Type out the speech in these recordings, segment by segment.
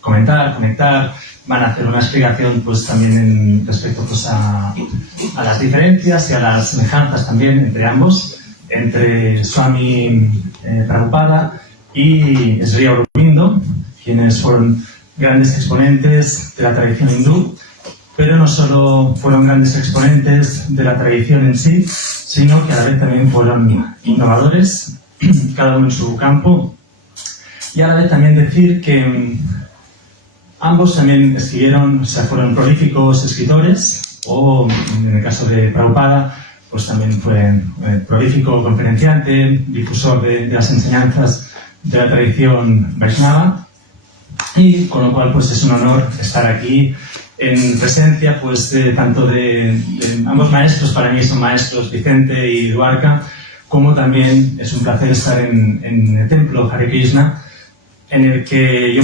conectar, van a hacer una explicación pues también respecto pues a las diferencias y a las semejanzas también entre ambos, entre Swami Prabhupada y Sri Aurobindo, quienes fueron grandes exponentes de la tradición hindú, pero no solo fueron grandes exponentes de la tradición en sí, sino que a la vez también fueron innovadores, cada uno en su campo, y a la vez también decir que ambos también escribieron, o sea, fueron prolíficos escritores, o en el caso de Prabhupada, pues también fue prolífico conferenciante, difusor de las enseñanzas de la tradición Vaishnava, y con lo cual pues es un honor estar aquí en presencia pues tanto de ambos maestros. Para mí son maestros Vicente y Dwarka, como también es un placer estar en el templo Hare Krishna, en el que yo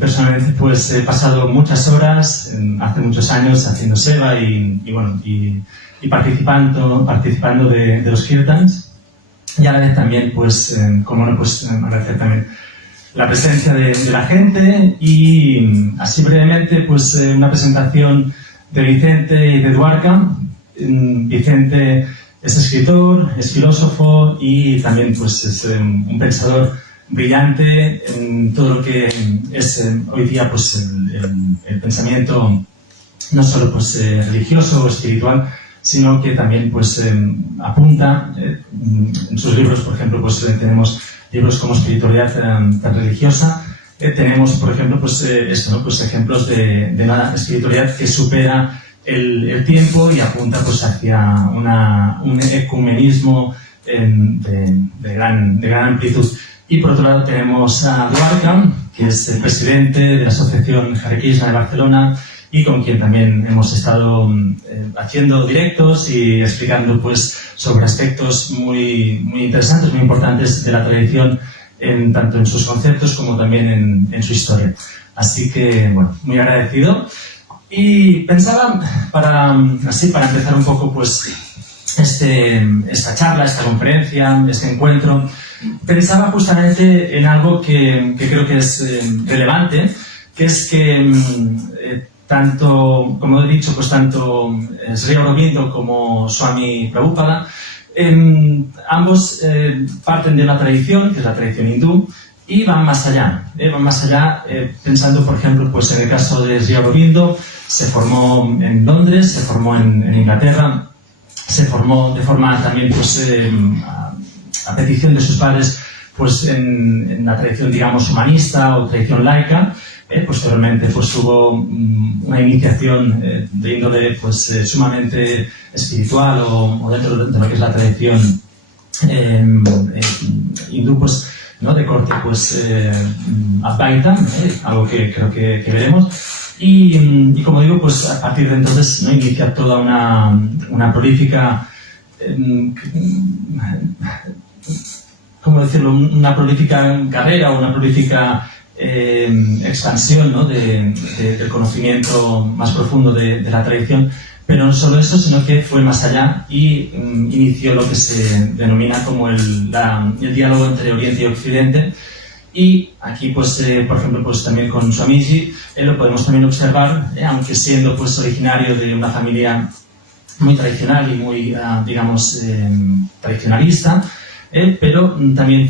personalmente pues he pasado muchas horas, hace muchos años, haciendo seva y participando de los kirtans, y a la vez también pues como no, pues agradecer también la presencia de la gente. Y así brevemente pues una presentación de Vicente y de Dwarka. Vicente es escritor, es filósofo y también pues es un pensador brillante en todo lo que es hoy día pues el pensamiento no solo pues religioso o espiritual, sino que también pues apunta en sus libros. Por ejemplo, pues tenemos libros como Espiritualidad tan religiosa, tenemos por ejemplo pues esto, ¿no? Pues ejemplos de una espiritualidad que supera el tiempo y apunta pues hacia un ecumenismo de gran amplitud. Y por otro lado tenemos a Dwarka, que es el presidente de la Asociación Hare Krishna de Barcelona, y con quien también hemos estado haciendo directos y explicando pues sobre aspectos muy interesantes, muy importantes de la tradición, tanto en sus conceptos como también en su historia. Así que, bueno, muy agradecido. Y pensaba, para empezar un poco pues esta charla, esta conferencia, este encuentro, pensaba justamente en algo que creo que es relevante, que es que tanto, como he dicho, pues tanto Sri Aurobindo como Swami Prabhupada, ambos parten de una tradición, que es la tradición hindú, y van más allá. Pensando, por ejemplo, pues en el caso de Sri Aurobindo, se formó en Londres, se formó en Inglaterra, se formó de forma también pues a petición de sus padres pues en la tradición, digamos, humanista o tradición laica. Posteriormente pues hubo una iniciación de índole pues sumamente espiritual o dentro de lo que es la tradición hindú, pues, ¿no? De corte pues Advaita, algo que creo que veremos. Y como digo, pues a partir de entonces, ¿no? Inicia toda una prolífica, ¿cómo decirlo? Una prolífica carrera o una prolífica expansión, ¿no? del conocimiento más profundo de la tradición. Pero no solo eso, sino que fue más allá y inició lo que se denomina como el diálogo entre Oriente y Occidente. Y aquí, pues, por ejemplo, pues también con Swamiji lo podemos también observar, aunque siendo pues originario de una familia muy tradicional y muy, digamos, tradicionalista, pero también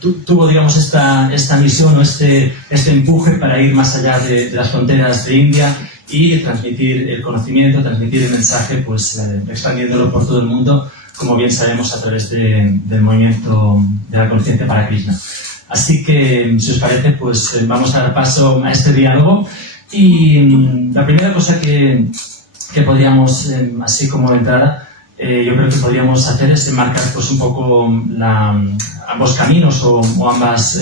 tuvo, digamos, esta misión o este empuje para ir más allá de las fronteras de India y transmitir el conocimiento, transmitir el mensaje, pues expandiéndolo por todo el mundo, como bien sabemos, a través del movimiento de la conciencia para Krishna. Así que, si os parece, pues vamos a dar paso a este diálogo. Y la primera cosa que podríamos, así como de entrada, yo creo que podríamos hacer es enmarcar pues un poco ambos caminos o ambas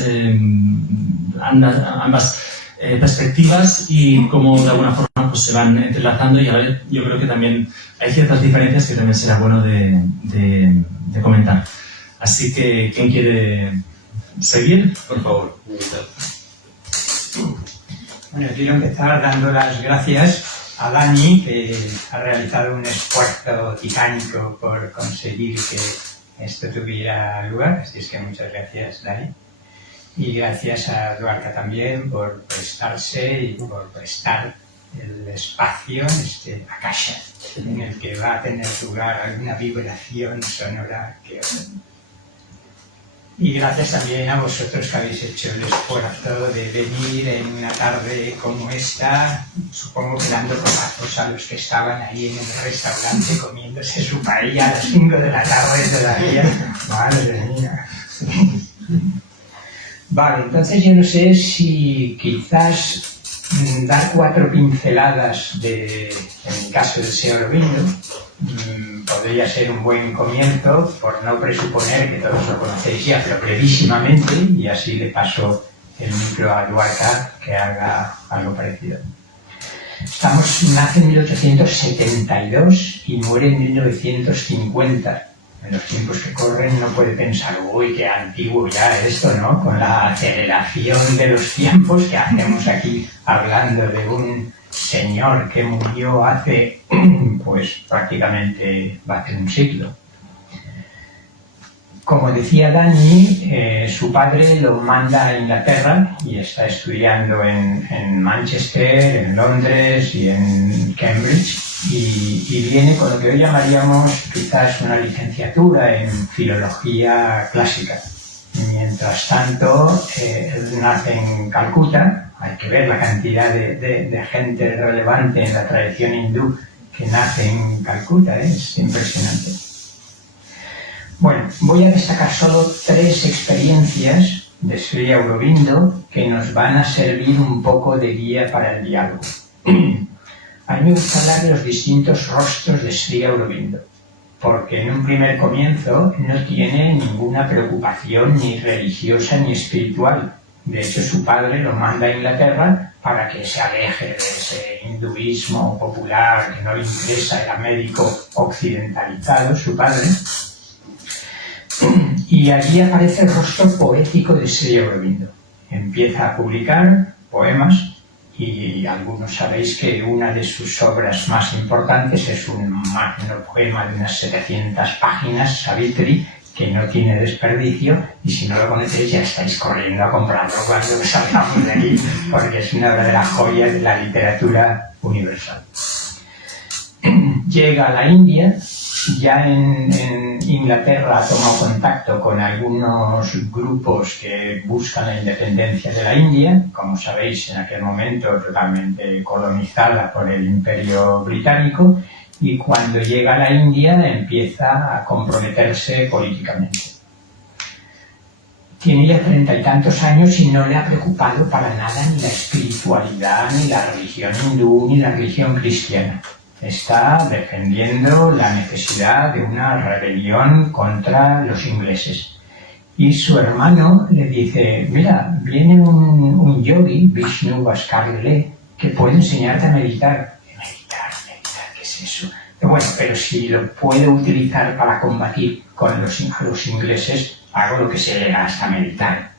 perspectivas y cómo de alguna forma pues se van entrelazando, y a la vez yo creo que también hay ciertas diferencias que también será bueno de comentar. Así que, ¿quién quiere seguir? Por favor. Bueno, quiero empezar dando las gracias a Dani, que ha realizado un esfuerzo titánico por conseguir que esto tuviera lugar, así es que muchas gracias, Dani. y gracias a Dwarka también por prestarse y por prestar el espacio, Akasha, en el que va a tener lugar alguna vibración sonora que y gracias también a vosotros que habéis hecho el esfuerzo de venir en una tarde como esta, supongo que dando codazos a los que estaban ahí en el restaurante comiéndose su paella a las 5 de la tarde todavía. Madre mía. Vale, entonces yo no sé si quizás dar 4 pinceladas en mi caso del Sri Aurobindo podría ser un buen comienzo, por no presuponer que todos lo conocéis ya, pero brevísimamente, y así le paso el micro a Dwarka que haga algo parecido. Nace en 1872 y muere en 1950. En los tiempos que corren no puede pensar, uy, qué antiguo ya esto, ¿no? Con la aceleración de los tiempos que hacemos aquí hablando de un señor que murió hace, pues prácticamente va a hacer un siglo. Como decía Dani, su padre lo manda a Inglaterra y está estudiando en Manchester, en Londres y en Cambridge y viene con lo que hoy llamaríamos quizás una licenciatura en filología clásica. Mientras tanto, él nace en Calcuta. Hay que ver la cantidad de gente relevante en la tradición hindú que nace en Calcuta, es impresionante. Bueno, voy a destacar solo 3 experiencias de Sri Aurobindo que nos van a servir un poco de guía para el diálogo. A mí me gusta hablar de los distintos rostros de Sri Aurobindo, porque en un primer comienzo no tiene ninguna preocupación ni religiosa ni espiritual. De hecho, su padre lo manda a Inglaterra para que se aleje de ese hinduismo popular que no le interesa, era médico occidentalizado, su padre. Y allí aparece el rostro poético de Sri Aurobindo. Empieza a publicar poemas y algunos sabéis que una de sus obras más importantes es un magno poema de unas 700 páginas, Savitri, que no tiene desperdicio, y si no lo conocéis ya estáis corriendo a comprarlo cuando salgamos de aquí, porque es una verdadera joya de la literatura universal. Llega a la India, ya en Inglaterra ha tomado contacto con algunos grupos que buscan la independencia de la India, como sabéis en aquel momento totalmente colonizada por el Imperio Británico, y cuando llega a la India empieza a comprometerse políticamente. Tiene ya 30 y tantos años y no le ha preocupado para nada ni la espiritualidad, ni la religión hindú, ni la religión cristiana. Está defendiendo la necesidad de una rebelión contra los ingleses. Y su hermano le dice, mira, viene un yogi, Vishnu Vaskarle, que puede enseñarte a meditar. ¿Meditar? ¿Qué es eso? Bueno, pero si lo puedo utilizar para combatir a los ingleses, hago lo que sea hasta meditar.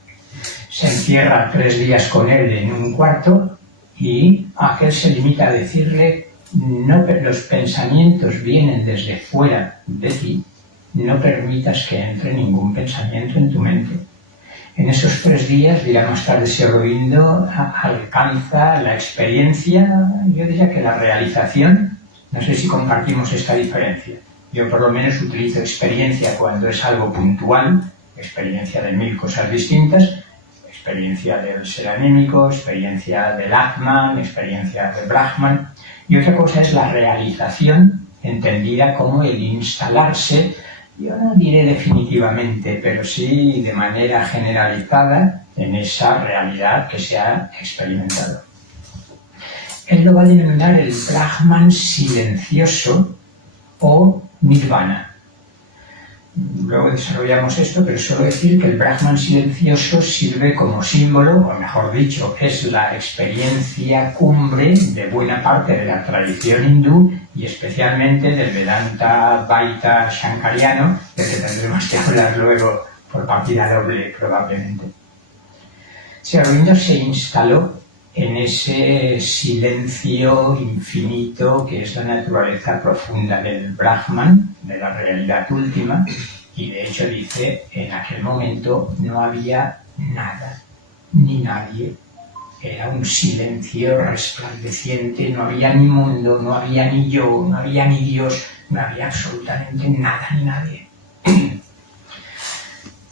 Se encierra 3 días con él en un cuarto y aquel se limita a decirle, no, los pensamientos vienen desde fuera de ti, no permitas que entre ningún pensamiento en tu mente. En esos 3 días, dirá más tarde Sri Aurobindo, alcanza la experiencia, yo diría que la realización. No sé si compartimos esta diferencia. Yo por lo menos utilizo experiencia cuando es algo puntual, experiencia de 1000 cosas distintas, experiencia del ser anímico, experiencia del Atman, experiencia del Brahman. Y otra cosa es la realización, entendida como el instalarse, yo no diré definitivamente, pero sí de manera generalizada en esa realidad que se ha experimentado. Él lo va a denominar el Brahman silencioso o Nirvana. Luego desarrollamos esto, pero solo decir que el Brahman silencioso sirve como símbolo, o mejor dicho, es la experiencia cumbre de buena parte de la tradición hindú y especialmente del Vedanta Vaita Shankariano, del que tendremos que hablar luego por partida doble probablemente. Sri Aurobindo se instaló en ese silencio infinito que es la naturaleza profunda del Brahman, de la realidad última, y de hecho dice, en aquel momento no había nada, ni nadie. Era un silencio resplandeciente, no había ni mundo, no había ni yo, no había ni Dios, no había absolutamente nada ni nadie.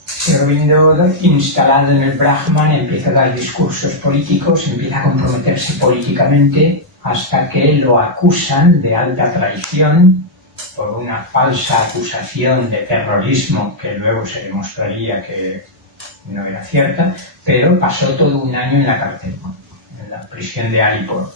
Sri Aurobindo, instalado en el Brahman, empieza a dar discursos políticos, empieza a comprometerse políticamente hasta que lo acusan de alta traición por una falsa acusación de terrorismo que luego se demostraría que no era cierta, pero pasó todo un año en la cárcel, en la prisión de Alipur.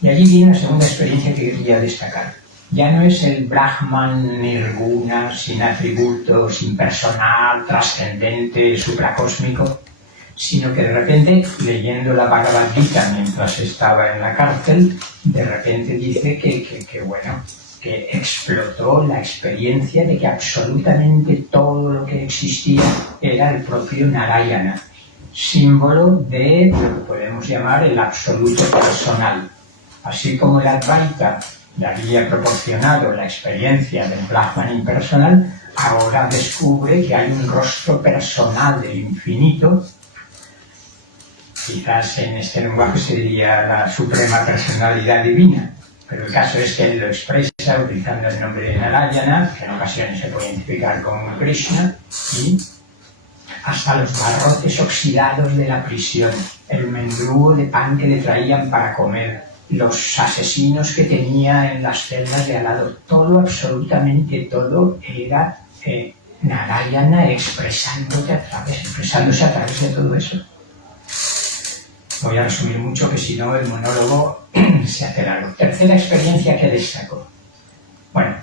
Y allí viene una segunda experiencia que quería destacar. Ya no es el Brahman nirguna, sin atributos, impersonal, trascendente, supracósmico, sino que de repente, leyendo la Bhagavad Gita mientras estaba en la cárcel, de repente dice que explotó la experiencia de que absolutamente todo lo que existía era el propio Narayana, símbolo de lo que podemos llamar el absoluto personal. Así como el Advaita le había proporcionado la experiencia del Brahman impersonal, ahora descubre que hay un rostro personal del infinito. Quizás en este lenguaje se diría la suprema personalidad divina, pero el caso es que él lo expresa utilizando el nombre de Narayana, que en ocasiones se puede identificar como Krishna, y hasta los barrotes oxidados de la prisión, el mendrugo de pan que le traían para comer, los asesinos que tenía en las celdas de al lado, todo, absolutamente todo, era Narayana expresándose a través de todo eso. Voy a resumir mucho, que si no el monólogo se hace largo. Tercera experiencia que destaco. Bueno,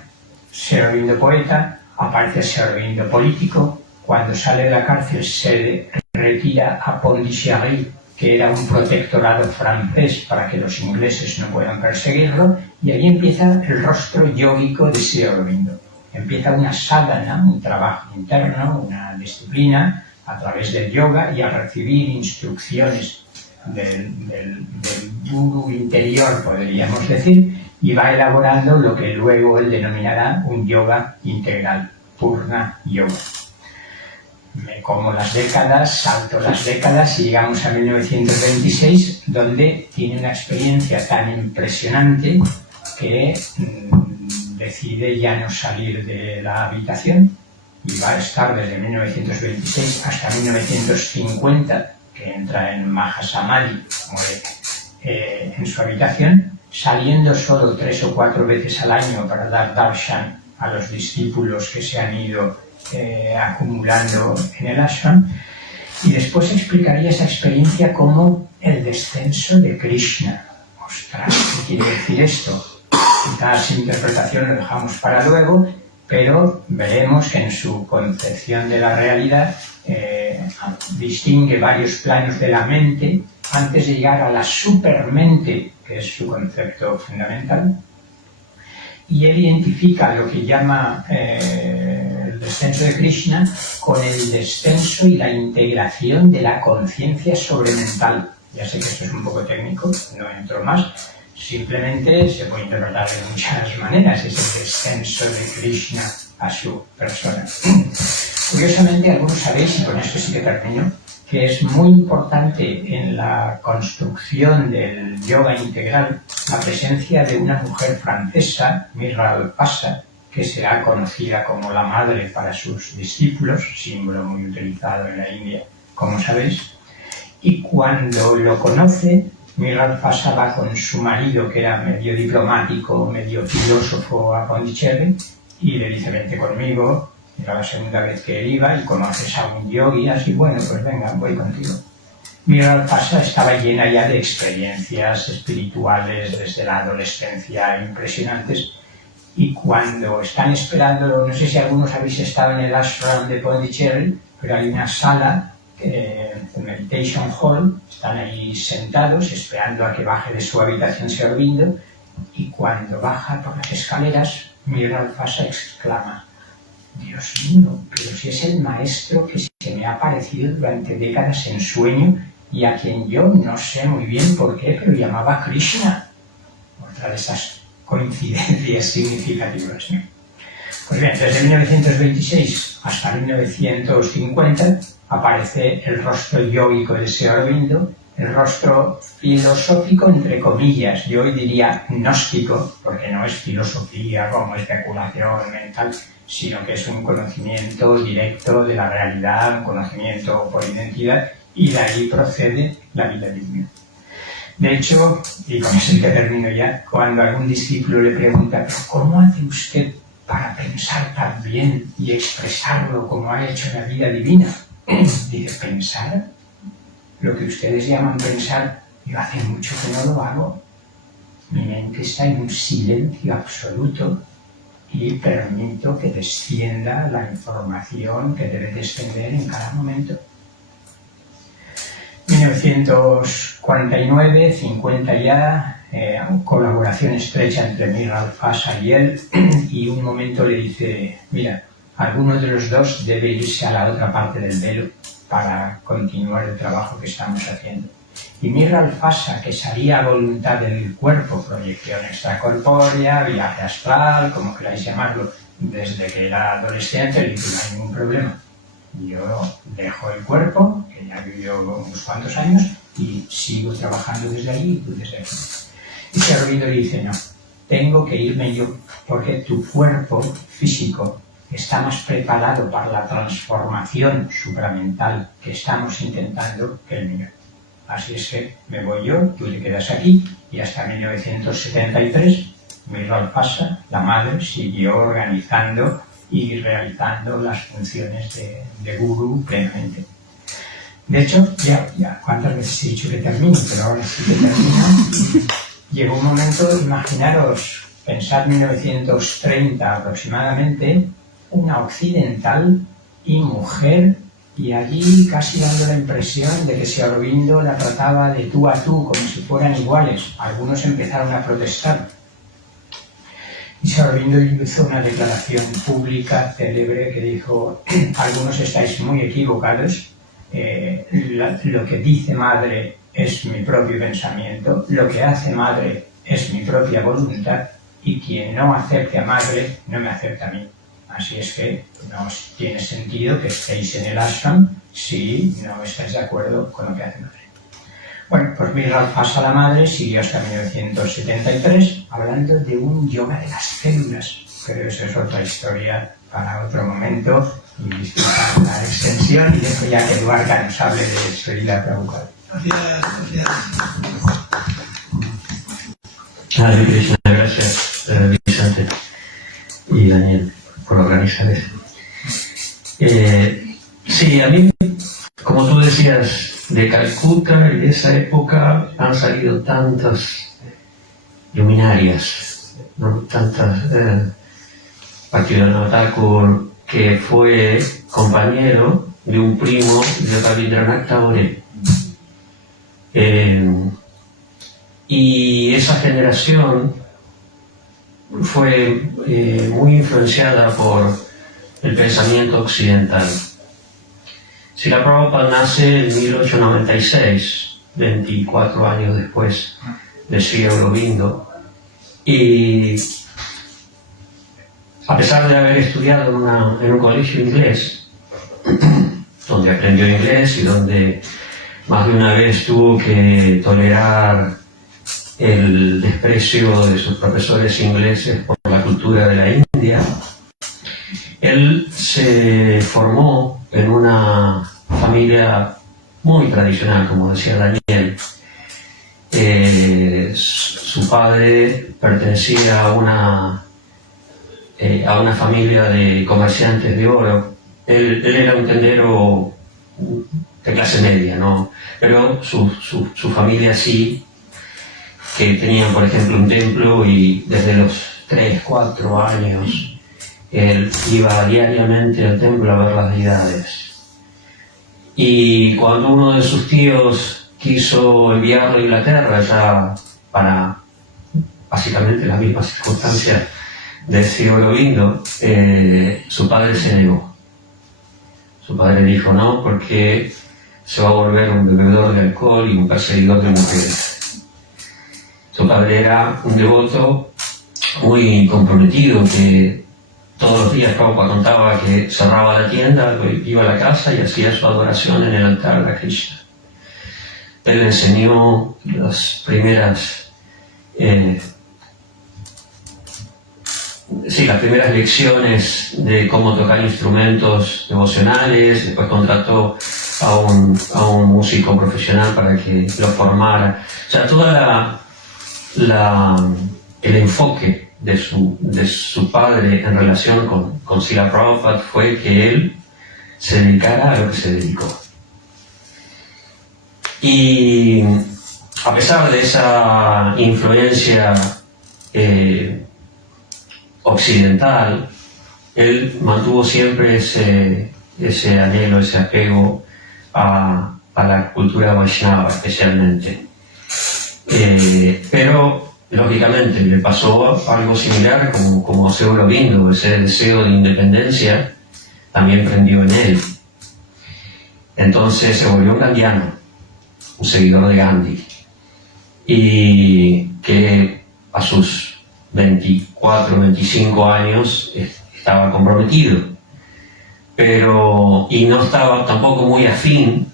Sri Aurobindo poeta, aparece Sri Aurobindo político. Cuando sale de la cárcel se retira a Pondicherry, que era un protectorado francés para que los ingleses no puedan perseguirlo, y ahí empieza el rostro yógico de Sri Aurobindo. Empieza una sadhana, un trabajo interno, una disciplina a través del yoga, y al recibir instrucciones del guru interior, podríamos decir, y va elaborando lo que luego él denominará un yoga integral, Purna Yoga. Me como las décadas, salto las décadas y llegamos a 1926, donde tiene una experiencia tan impresionante que decide ya no salir de la habitación y va a estar desde 1926 hasta 1950, que entra en Mahasamadhi, muere en su habitación, saliendo solo 3 o 4 veces al año para dar darshan a los discípulos que se han ido acumulando en el ashram, y después explicaría esa experiencia como el descenso de Krishna. Ostras, ¿qué quiere decir esto? Quizás interpretación lo dejamos para luego, pero veremos que en su concepción de la realidad distingue varios planos de la mente antes de llegar a la supermente, que es su concepto fundamental, y él identifica lo que llama el descenso de Krishna con el descenso y la integración de la conciencia sobremental. Ya sé que esto es un poco técnico, no entro más, simplemente se puede interpretar de muchas maneras, es el descenso de Krishna a su persona. Curiosamente, algunos sabéis, y con esto sí que termino, que es muy importante en la construcción del yoga integral la presencia de una mujer francesa, Miral Pasa, que será conocida como la madre para sus discípulos, símbolo muy utilizado en la India, como sabéis, y cuando lo conoce, Miral Pasa va con su marido, que era medio diplomático, medio filósofo, a Pondicherry, y le dice: vente conmigo. Era la segunda vez que él iba y conoces a un yogi, así, bueno, pues venga, voy contigo. Miral Pasa estaba llena ya de experiencias espirituales desde la adolescencia impresionantes, y cuando están esperando, no sé si algunos habéis estado en el ashram de Pondicherry, pero hay una sala, el meditation hall, están ahí sentados esperando a que baje de su habitación Sri Aurobindo, y cuando baja por las escaleras, Miral Pasa exclama: Dios mío, pero si es el maestro que se me ha aparecido durante décadas en sueño y a quien yo no sé muy bien por qué, pero llamaba Krishna. Otra de esas coincidencias significativas, ¿no? Pues bien, desde 1926 hasta 1950 aparece el rostro yógico de Sri Aurobindo, el rostro filosófico, entre comillas, yo hoy diría gnóstico, porque no es filosofía como especulación mental, sino que es un conocimiento directo de la realidad, un conocimiento por identidad, y de ahí procede la vida divina. De hecho, y con eso que termino ya, cuando algún discípulo le pregunta, ¿pero cómo hace usted para pensar tan bien y expresarlo como ha hecho en la vida divina? Dice, ¿pensar? Lo que ustedes llaman pensar, yo hace mucho que no lo hago. Mi mente está en un silencio absoluto y permito que descienda la información que debe descender en cada momento. 1949, 50 ya, colaboración estrecha entre Mir Alfasa y él, y un momento le dice, mira, alguno de los dos debe irse a la otra parte del velo para continuar el trabajo que estamos haciendo. Y Mir Alfasa, que salía a voluntad del cuerpo, proyección extracorpórea, viaje astral, como queráis llamarlo, desde que era adolescente, le dice, no hay ningún problema. Yo dejo el cuerpo, que ya vivió unos cuantos años, y sigo trabajando desde allí y tú desde aquí. Y Sri Aurobindo le dice, no, tengo que irme yo, porque tu cuerpo físico está más preparado para la transformación supramental que estamos intentando que el mío. Así es que me voy yo, tú te quedas aquí, y hasta 1973, Mir Alfasa, la madre, siguió organizando y realizando las funciones de gurú plenamente. De hecho, ya cuántas veces he dicho que termino, pero ahora sí que termino. Llegó un momento, imaginaros, pensad 1930 aproximadamente, una occidental y mujer, y allí casi dando la impresión de que Sri Aurobindo la trataba de tú a tú, como si fueran iguales. Algunos empezaron a protestar. Y Sri Aurobindo hizo una declaración pública célebre que dijo, algunos estáis muy equivocados, lo que dice madre es mi propio pensamiento, lo que hace madre es mi propia voluntad, y quien no acepte a madre no me acepta a mí. Así es que no tiene sentido que estéis en el ashram si no estáis de acuerdo con lo que hace madre. Bueno, pues Mir Alfasa, la madre, siguió hasta 1973 hablando de un yoga de las células, pero eso es otra historia para otro momento, y disculpa la extensión, y dejo ya que Eduardo nos hable de Srila Prabhupada. Hare Krishna, gracias Vicente y Daniel por organizar eso. Sí, a mí, como tú decías, de Calcuta y de esa época han salido tantas luminarias, ¿no? Tantas Bhaktivinoda Thakur, que fue compañero de un primo de Rabindranath Tagore. Y esa generación fue muy influenciada por el pensamiento occidental. Srila Prabhupada nace en 1896, 24 años después de Sri Aurobindo, y a pesar de haber estudiado en un colegio inglés, donde aprendió inglés y donde más de una vez tuvo que tolerar el desprecio de sus profesores ingleses por la cultura de la India, él se formó en una familia muy tradicional, como decía Daniel. Su padre pertenecía a una familia de comerciantes de oro. Él era un tendero de clase media, ¿no? Pero su familia sí, que tenían, por ejemplo, un templo, y desde los 3, 4 años él iba diariamente al templo a ver las deidades. Y cuando uno de sus tíos quiso enviarlo a Inglaterra, ya para básicamente las mismas circunstancias de Sri Aurobindo, su padre se negó. Su padre dijo no, porque se va a volver un bebedor de alcohol y un perseguidor de mujeres. Su padre era un devoto muy comprometido, que todos los días Prabhupada contaba que cerraba la tienda, iba a la casa y hacía su adoración en el altar a Krishna. Él le enseñó las primeras lecciones de cómo tocar instrumentos devocionales. Después contrató a un músico profesional para que lo formara. O sea, toda el enfoque de su padre en relación con Srila Prabhupada fue que él se dedicara a lo que se dedicó. Y a pesar de esa influencia occidental, él mantuvo siempre ese anhelo, ese apego a la cultura Vaishnava especialmente. Pero lógicamente le pasó algo similar como a Sri Aurobindo. Ese deseo de independencia también prendió en él. Entonces se volvió un gandhiano, un seguidor de Gandhi, y que a sus 24, 25 años estaba comprometido, y no estaba tampoco muy afín,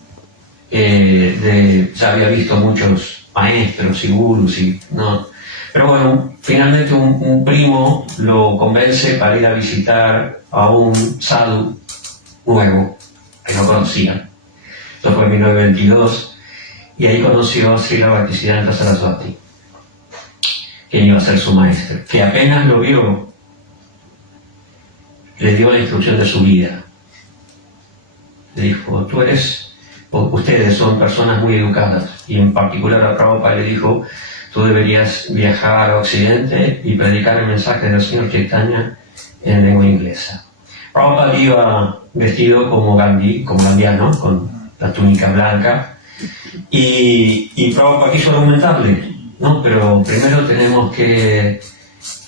ya había visto muchos maestros y gurus, pero bueno, finalmente un primo lo convence para ir a visitar a un sadhu nuevo que no conocían. Esto fue en 1922, y ahí conoció a Srila Bhaktisiddhanta Saraswati, quien iba a ser su maestro, que apenas lo vio, le dio la instrucción de su vida. Le dijo: ustedes son personas muy educadas, y en particular a Prabhupada le dijo: tú deberías viajar a Occidente y predicar el mensaje del Señor Chaitanya en lengua inglesa. Prabhupada iba vestido como gandhiano, con la túnica blanca, y Prabhupada quiso argumentarle: no, pero primero tenemos que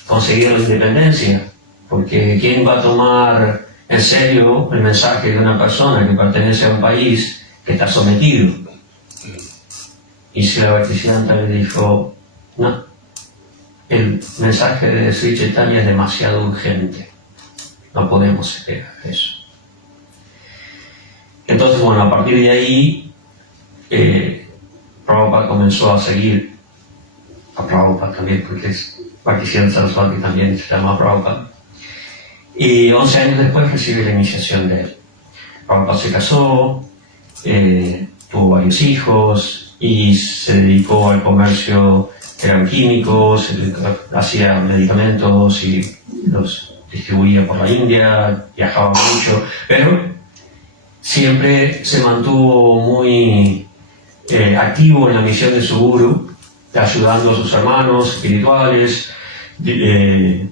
conseguir la independencia, porque ¿quién va a tomar en serio el mensaje de una persona que pertenece a un país que está sometido? Y Srila Bhaktisiddhanta le dijo: no, el mensaje de Sri Chaitanya es demasiado urgente, no podemos esperar eso. Entonces, bueno, a partir de ahí, Prabhupada comenzó a seguir a Prabhupada también, porque Bhaktisiddhanta Saraswati también se llama Prabhupada. Y 11 años después recibe la iniciación de él. Prabhupada se casó, tuvo varios hijos y se dedicó al comercio. Eran químicos, hacía medicamentos y los distribuía por la India, viajaba mucho, pero siempre se mantuvo muy activo en la misión de su guru, ayudando a sus hermanos espirituales,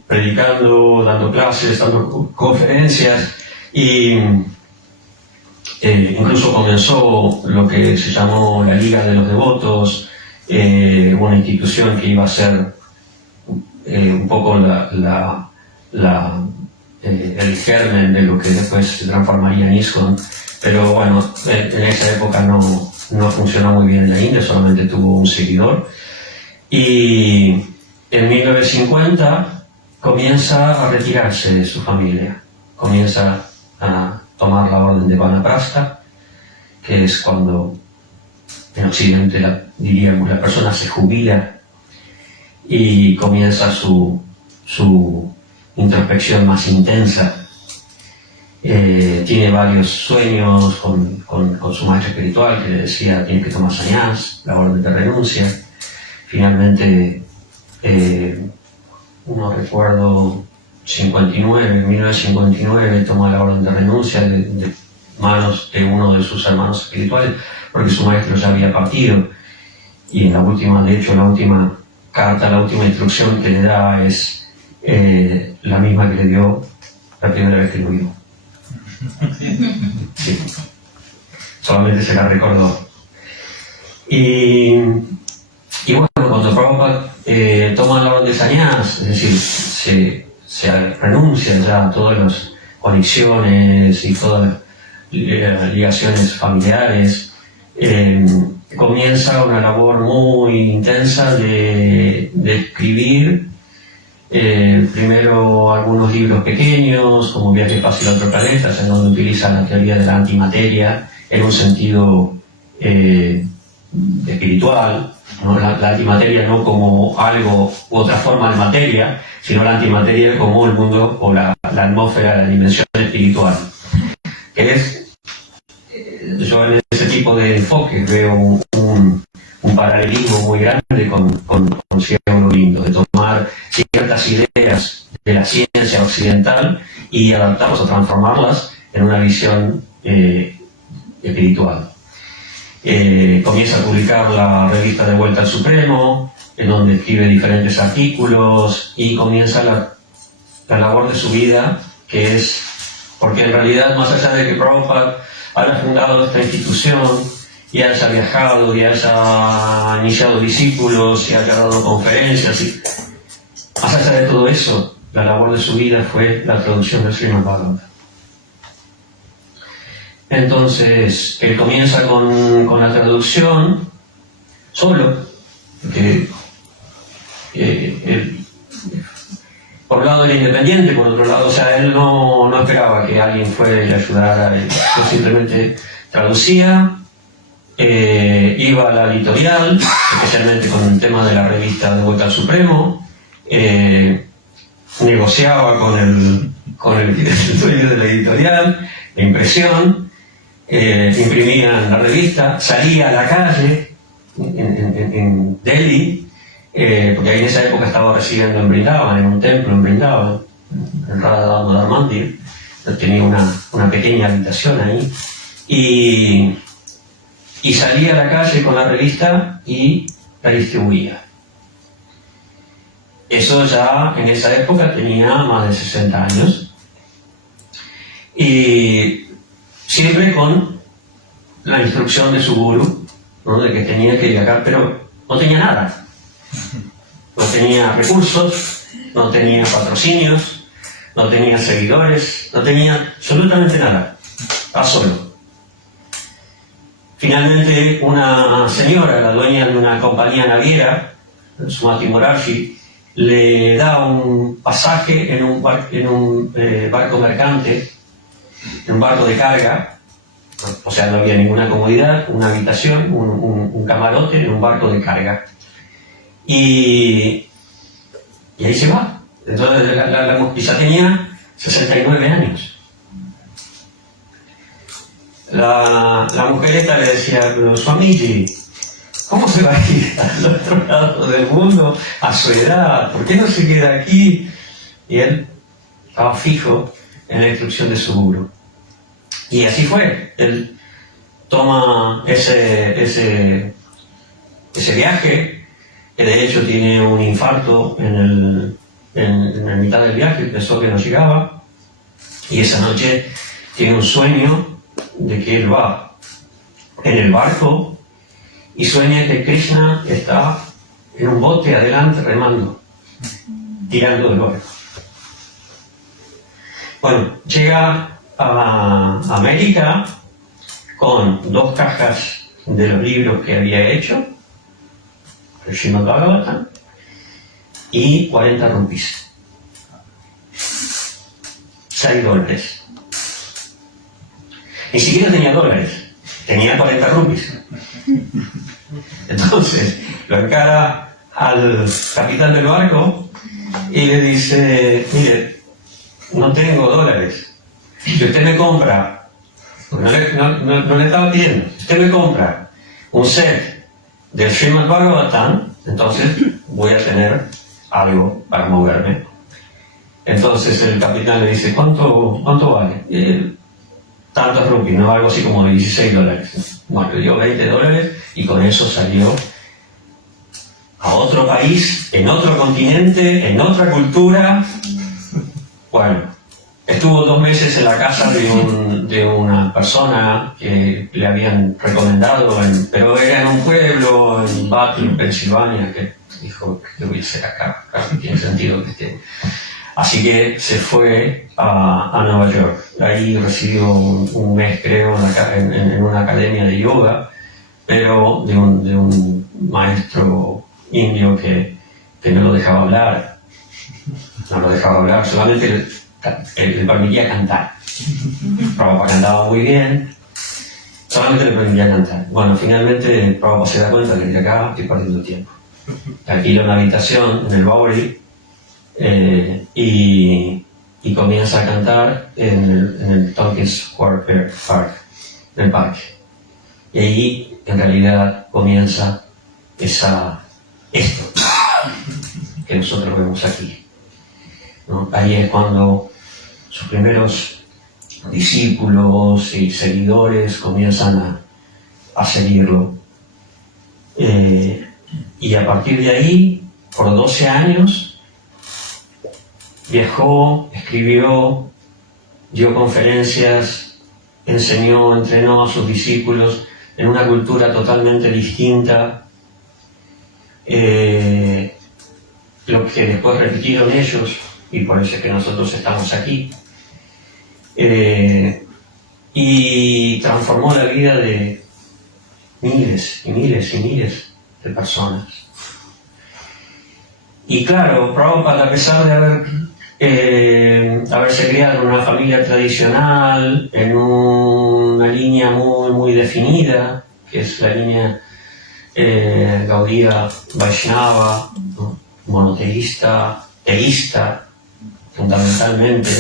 predicando, dando clases, dando conferencias, y incluso comenzó lo que se llamó la Liga de los Devotos, una institución que iba a ser un poco el germen de lo que después se transformaría en ISKCON, pero bueno, en esa época no funcionó muy bien en la India, solamente tuvo un seguidor. Y en 1950 comienza a retirarse de su familia, comienza a tomar la orden de Vanaprastha, que es cuando en Occidente diríamos la persona se jubila y comienza su introspección más intensa. Tiene varios sueños con su maestro espiritual que le decía: tienes que tomar sannyas, la orden de renuncia. Finalmente, no recuerdo, 1959 toma la orden de renuncia de manos de uno de sus hermanos espirituales, porque su maestro ya había partido. Y la última carta, la última instrucción que le da es la misma que le dio la primera vez que lo vio. Sí. Solamente se la recordó. Y bueno, cuando Prabhupada toma la orden de sannyas, es decir, se renuncia ya a todas las conexiones y todas las ligaciones familiares, comienza una labor muy intensa de escribir Primero algunos libros pequeños, como Viaje fácil a otro planeta, en donde utiliza la teoría de la antimateria en un sentido espiritual, ¿no? La antimateria no como algo u otra forma de materia, sino la antimateria como el mundo o la atmósfera, la dimensión espiritual. Que es, yo en ese tipo de enfoque veo un paralelismo muy grande con Cielo Lindo, de tomar ciertas ideas de la ciencia occidental y adaptarlas o transformarlas en una visión espiritual. Comienza a publicar la revista De Vuelta al Supremo, en donde escribe diferentes artículos y comienza la labor de su vida, que es, porque en realidad, más allá de que Prabhupada haya fundado esta institución y haya viajado y haya iniciado discípulos y haya dado conferencias, y más allá de todo eso, la labor de su vida fue la traducción del Srimad Bhagavatam. Entonces, él comienza con la traducción solo, porque él, por un lado era independiente, por otro lado, o sea, él no esperaba que alguien fuera y le ayudara, él simplemente traducía, iba a la editorial, especialmente con el tema de la revista De Vuelta al Supremo, negociaba con el dueño de la editorial, la impresión, imprimían la revista, salía a la calle en Delhi, porque ahí en esa época estaba residiendo en Vrindavan, en un templo en Vrindavan, en Radha Damodar Mandir, tenía una pequeña habitación ahí, y salía a la calle con la revista y la distribuía. Eso ya en esa época tenía más de 60 años, y siempre con la instrucción de su gurú, ¿no? De que tenía que viajar, pero no tenía nada. No tenía recursos, no tenía patrocinios, no tenía seguidores, no tenía absolutamente nada. Estaba solo. Finalmente, una señora, la dueña de una compañía naviera, Sumati Morarji, le da un pasaje en un barco mercante, en un barco de carga. O sea, no había ninguna comodidad, una habitación, un camarote en un barco de carga. Y ahí se va. Entonces la ya tenía 69 años. La mujer esta le decía, pero Swamiji, ¿cómo se va a ir al otro lado del mundo a su edad? ¿Por qué no se queda aquí? Y él estaba fijo en la instrucción de su gurú. Y así fue. Él toma ese viaje, que de hecho tiene un infarto en la mitad del viaje, pensó que no llegaba, y esa noche tiene un sueño de que él va en el barco y sueña que Krishna está en un bote adelante remando, tirando del barco. Bueno, llega a América con 2 cajas de los libros que había hecho, el Srimad Bhagavatam, y 40 rupees. $6. Ni siquiera tenía dólares, tenía 40 rupees. Entonces lo encara al capitán del barco y le dice, mire, no tengo dólares. Si usted me compra, no le estaba pidiendo, si usted me compra un set del Srimad Bhagavatam, entonces voy a tener algo para moverme. Entonces el capitán le dice, ¿cuánto vale? Tantos rupees, ¿no? Algo así como $16. Bueno, le dio $20 y con eso salió a otro país, en otro continente, en otra cultura. Bueno, estuvo 2 meses en la casa de una persona que le habían recomendado, pero era en un pueblo, en Battle, Pensilvania, que dijo que voy a hacer acá, no tiene sentido que esté. Así que se fue a Nueva York. Ahí residió un mes, creo, en una academia de yoga, pero de un maestro indio que no lo dejaba hablar. No lo dejaba hablar, solamente le permitía cantar. Prabhupada cantaba muy bien, solamente le permitía cantar. Bueno, finalmente Prabhupada se da cuenta de que acá estoy perdiendo tiempo. Alquila una habitación en el Bowery y comienza a cantar en el Tompkins Square Park, en el parque. Y ahí, en realidad, comienza esto que nosotros vemos aquí, ¿no? Ahí es cuando sus primeros discípulos y seguidores comienzan a seguirlo. Y a partir de ahí, por 12 años, viajó, escribió, dio conferencias, enseñó, entrenó a sus discípulos en una cultura totalmente distinta, lo que después repitieron ellos, y por eso es que nosotros estamos aquí, y transformó la vida de miles y miles y miles de personas. Y claro, Prabhupada, a pesar de haberse criado en una familia tradicional, en una línea muy, muy definida, que es la línea Gaudiya Vaishnava, ¿no? Monoteísta, teísta, fundamentalmente,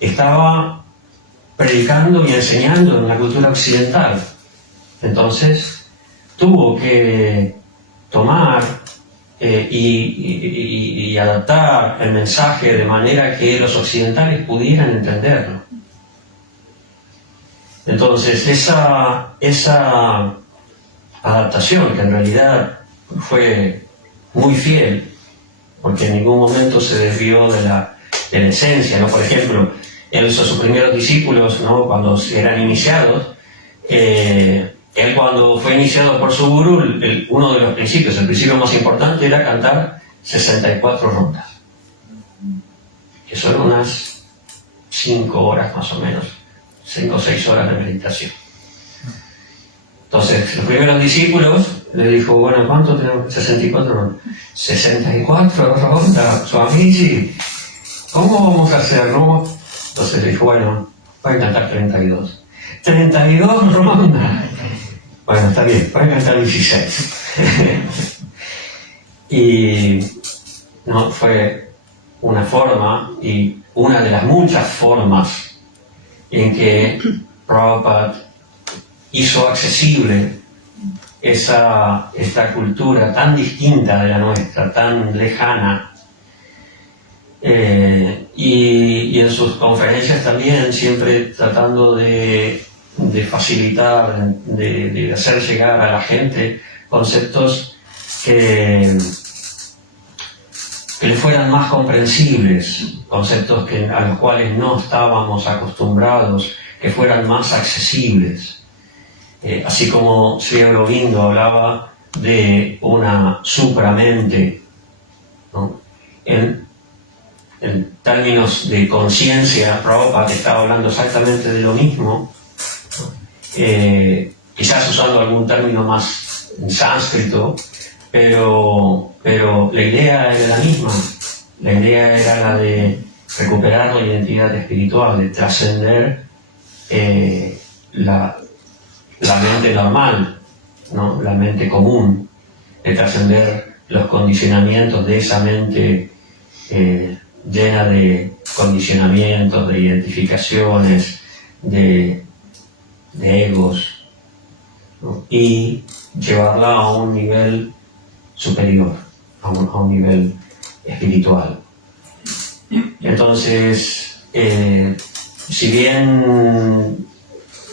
estaba predicando y enseñando en la cultura occidental. Entonces, tuvo que tomar y adaptar el mensaje de manera que los occidentales pudieran entenderlo. Entonces, esa adaptación, que en realidad fue muy fiel, porque en ningún momento se desvió de la esencia, ¿no? Por ejemplo, él hizo sus primeros discípulos, ¿no? Cuando eran iniciados, él cuando fue iniciado por su gurú, uno de los principios, el principio más importante era cantar 64 rondas, que son unas 5 horas más o menos, 5 o 6 horas de meditación. Entonces, los primeros discípulos le dijo, bueno, ¿cuánto tenemos? 64 rondas. 64 rondas, Swamiji, ¿cómo vamos a hacerlo? Entonces le dijo, bueno, voy a cantar 32. 32 rondas. Bueno, está bien, voy a cantar 16. Y no, fue una forma y una de las muchas formas en que Prabhupada hizo accesible esta cultura tan distinta de la nuestra, tan lejana. Y en sus conferencias también, siempre tratando de facilitar, de hacer llegar a la gente conceptos que le fueran más comprensibles, conceptos a los cuales no estábamos acostumbrados, que fueran más accesibles. Así como Sri Aurobindo hablaba de una supramente, ¿no? En términos de conciencia, Prabhupada estaba hablando exactamente de lo mismo, quizás usando algún término más en sánscrito, pero la idea era la misma. La idea era la de recuperar la identidad espiritual, de trascender la mente normal, ¿no? La mente común, de trascender los condicionamientos de esa mente llena de condicionamientos, de identificaciones, de egos, ¿no? Y llevarla a un nivel superior, a un nivel espiritual. Entonces, si bien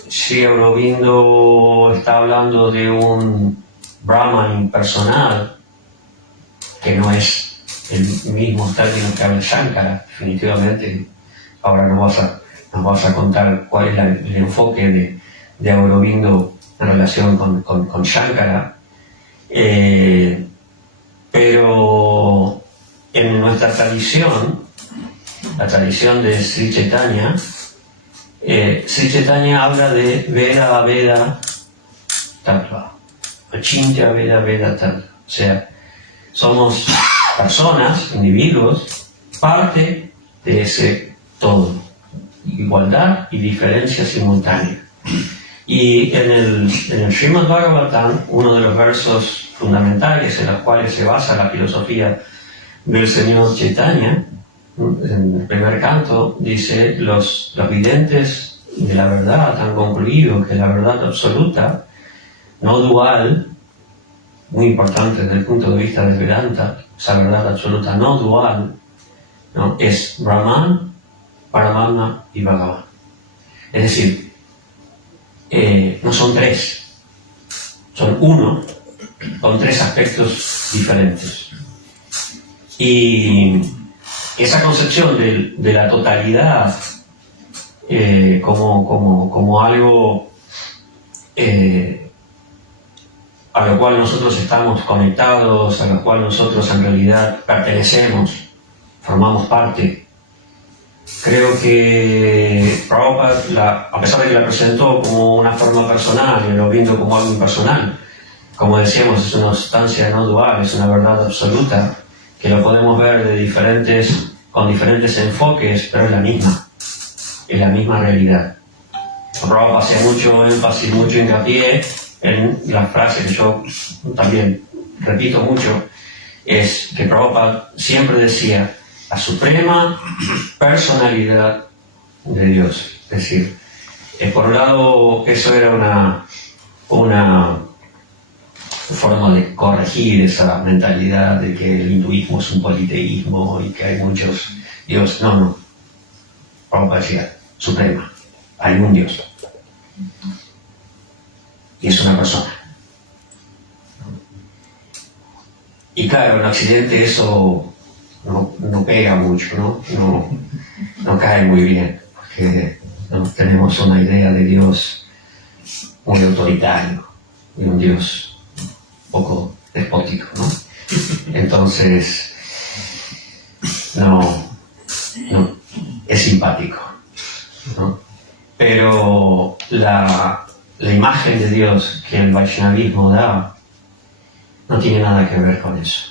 Sri Aurobindo está hablando de un Brahman impersonal, que no es el mismo término que habla Shankara, definitivamente. Ahora nos vas a contar cuál es el enfoque de Aurobindo en relación con Shankara. Pero en nuestra tradición, la tradición de Sri Chaitanya, Sri Chaitanya habla de Veda Veda Tattva, Achintya Veda Veda Tattva. O sea, somos personas, individuos, parte de ese todo. Igualdad y diferencia simultánea. Y en el Srimad Bhagavatam, uno de los versos fundamentales en los cuales se basa la filosofía del señor Chaitanya, en el primer canto, dice: los videntes de la verdad han concluido que la verdad absoluta, no dual, muy importante desde el punto de vista del Vedanta, esa verdad absoluta no dual, ¿no?, es Brahman, Paramatma y Bhagavan. Es decir, no son tres, son uno, con tres aspectos diferentes. Y esa concepción de la totalidad como algo a lo cual nosotros estamos conectados, a lo cual nosotros en realidad pertenecemos, formamos parte. Creo que Prabhupada, a pesar de que la presentó como una forma personal y lo viendo como algo impersonal, como decíamos, es una sustancia no dual, es una verdad absoluta, que lo podemos ver con diferentes enfoques, pero es la misma realidad. Prabhupada hacía mucho énfasis, mucho hincapié en la frase que yo también repito mucho, es que Prabhupada siempre decía: la suprema personalidad de Dios. Es decir, por un lado, eso era una forma de corregir esa mentalidad de que el hinduismo es un politeísmo y que hay muchos dioses. No. Prabhupada decía: suprema, hay un Dios. Y es una persona. Y claro, en Occidente eso no pega mucho, no cae muy bien, porque tenemos una idea de Dios muy autoritario y un Dios un poco despótico, ¿no? Entonces, no es simpático, ¿no? Pero la imagen de Dios que el Vaishnavismo da no tiene nada que ver con eso.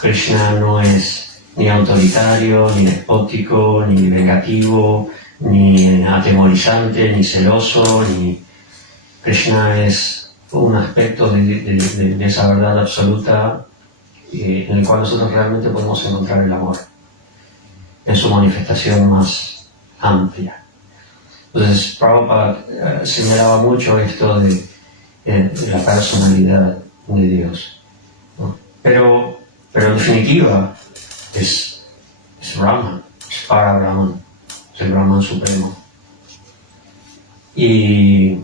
Krishna no es ni autoritario, ni despótico, ni vengativo, ni atemorizante, ni celoso, Krishna es un aspecto de esa verdad absoluta en el cual nosotros realmente podemos encontrar el amor en su manifestación más amplia. Entonces, Prabhupada señalaba mucho esto de la personalidad de Dios, ¿no? Pero en definitiva es Brahman, es para Brahman, es el Brahman supremo. Y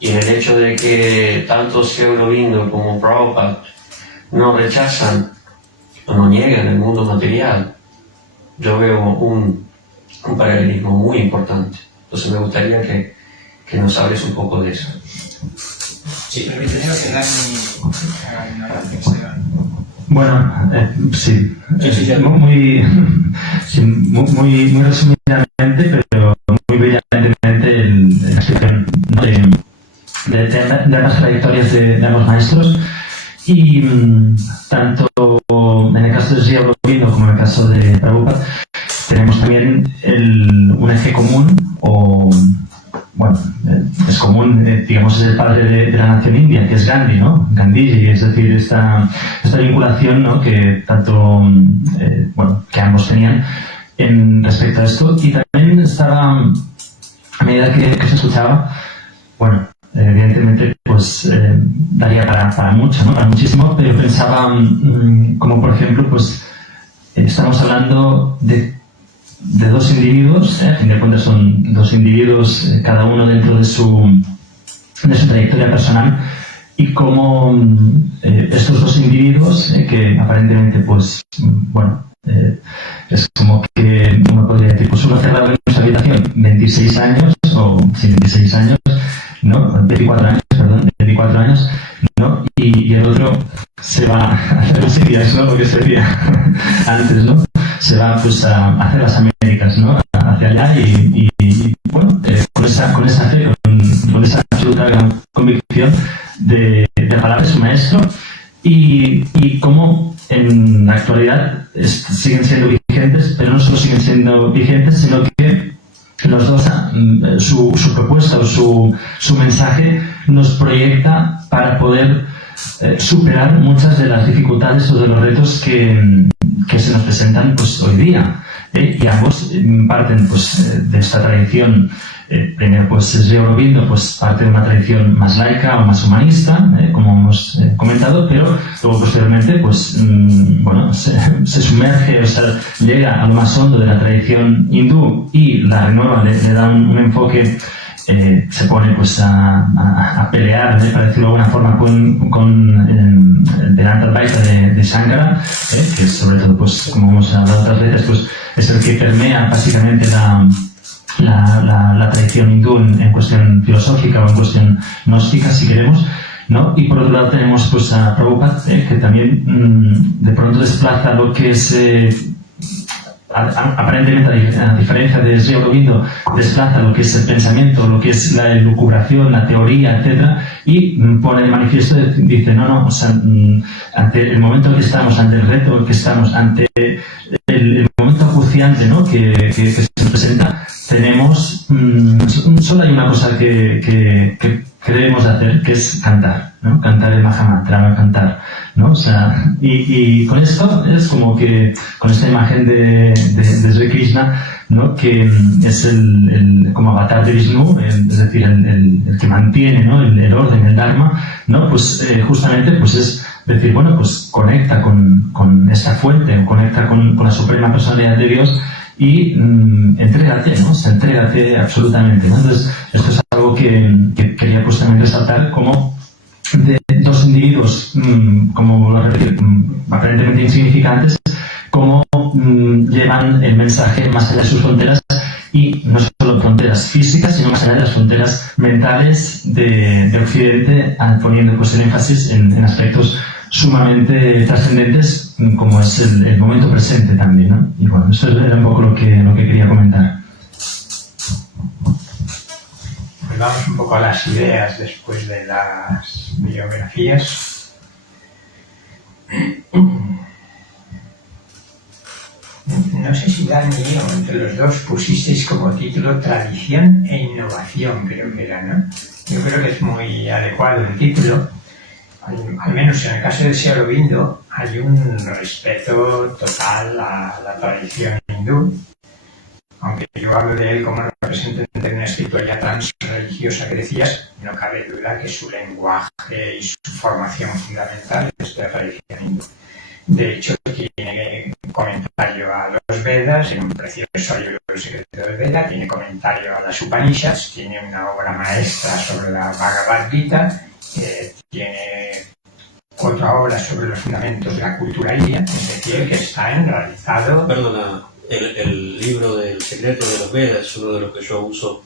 en el hecho de que tanto Sri Aurobindo como Prabhupada no rechazan o no niegan el mundo material, yo veo un paralelismo muy importante. Entonces me gustaría que nos hables un poco de eso. Sí, permíteme que haga una reflexión. Bueno, sí. Sí. Muy resumidamente, pero muy brillantemente la explicación, ¿no?, de las trayectorias de ambos maestros. Y tanto en el caso de Sri Aurobindo como en el caso de Prabhupada, tenemos también un eje común, es común, digamos, es el padre de la nación india, que es Gandhi, ¿no? Gandhiji, es decir, esta vinculación, ¿no?, que tanto, que ambos tenían respecto a esto. Y también estaba, a medida que se escuchaba, evidentemente, pues daría para mucho, ¿no?, para muchísimo, pero pensaba, como por ejemplo, pues estamos hablando de dos individuos, a fin de cuentas son dos individuos, cada uno dentro de su trayectoria personal, y cómo estos dos individuos, que aparentemente, pues, es como que uno podría decir, pues uno cerrado en su habitación 26 años, ¿no? 24 años, ¿no? Y el otro se va a hacer las Indias, ¿no? Lo que sería antes, ¿no? Se va, pues, a hacer las Américas, ¿no? Hacia allá con esa fe, con esa absoluta convicción de la palabra de su maestro, y cómo en la actualidad siguen siendo vigentes, pero no solo siguen siendo vigentes, sino que los dos, su propuesta o su mensaje nos proyecta para poder superar muchas de las dificultades o de los retos que se nos presentan pues, hoy día. Y ambos parten pues, de esta tradición. Primero, pues Sri Aurobindo pues, parte de una tradición más laica o más humanista, como hemos comentado, pero luego posteriormente pues, bueno, se sumerge, o sea, llega a lo más hondo de la tradición hindú y la renueva, le da un enfoque, se pone pues, a pelear, para decirlo de alguna forma, con el Vedanta Advaita de Shankara, que es sobre todo, pues, como hemos hablado otras veces, pues, es el que permea básicamente la tradición hindú en cuestión filosófica o en cuestión gnóstica, si queremos, ¿no? Y por otro lado tenemos pues, a Prabhupada, que también de pronto desplaza lo que es, aparentemente a diferencia de Sri Aurobindo, desplaza lo que es el pensamiento, lo que es la elucubración, la teoría, etcétera, y pone de manifiesto, dice, no, o sea, ante el momento que estamos, ante el reto que estamos, ante el momento acuciante, ¿no? que se presenta, tenemos, solo hay una cosa que debemos hacer, que es cantar, ¿no? Cantar el Mahamantra, cantar, ¿no? O sea, y con esto es como que, con esta imagen de Sri Krishna, ¿no? Que es como avatar de Vishnu, es decir, el que mantiene, ¿no? el orden, el Dharma, ¿no? Pues justamente pues es decir, bueno, pues conecta con esta fuente, conecta con la suprema personalidad de Dios, y entrégate, ¿no? O sea, entrégate absolutamente, ¿no? Entonces, esto es algo que quería pues también resaltar como de dos individuos, como lo repito, aparentemente insignificantes, como llevan el mensaje más allá de sus fronteras, y no solo fronteras físicas, sino más allá de las fronteras mentales de Occidente, poniendo pues el énfasis en aspectos sumamente trascendentes, como es el momento presente también, ¿no? Y bueno, eso era un poco lo que quería comentar. Pues vamos un poco a las ideas después de las biografías. No sé si Dani o entre los dos pusisteis como título Tradición e Innovación, creo que era, ¿no? Yo creo que es muy adecuado el título. Al menos en el caso de Sri Aurobindo hay un respeto total a la tradición hindú, aunque yo hablo de él como representante de una espiritualidad transreligiosa que decías, no cabe duda que su lenguaje y su formación fundamental es de la tradición hindú. De hecho, tiene comentario a los Vedas, en un precioso libro del secreto del Veda, tiene comentario a las Upanishads, tiene una obra maestra sobre la Bhagavad Gita, tiene otra obra sobre los fundamentos de la cultura india, es decir, que está enraizado. Perdona, el libro del secreto de los Vedas es uno de los que yo uso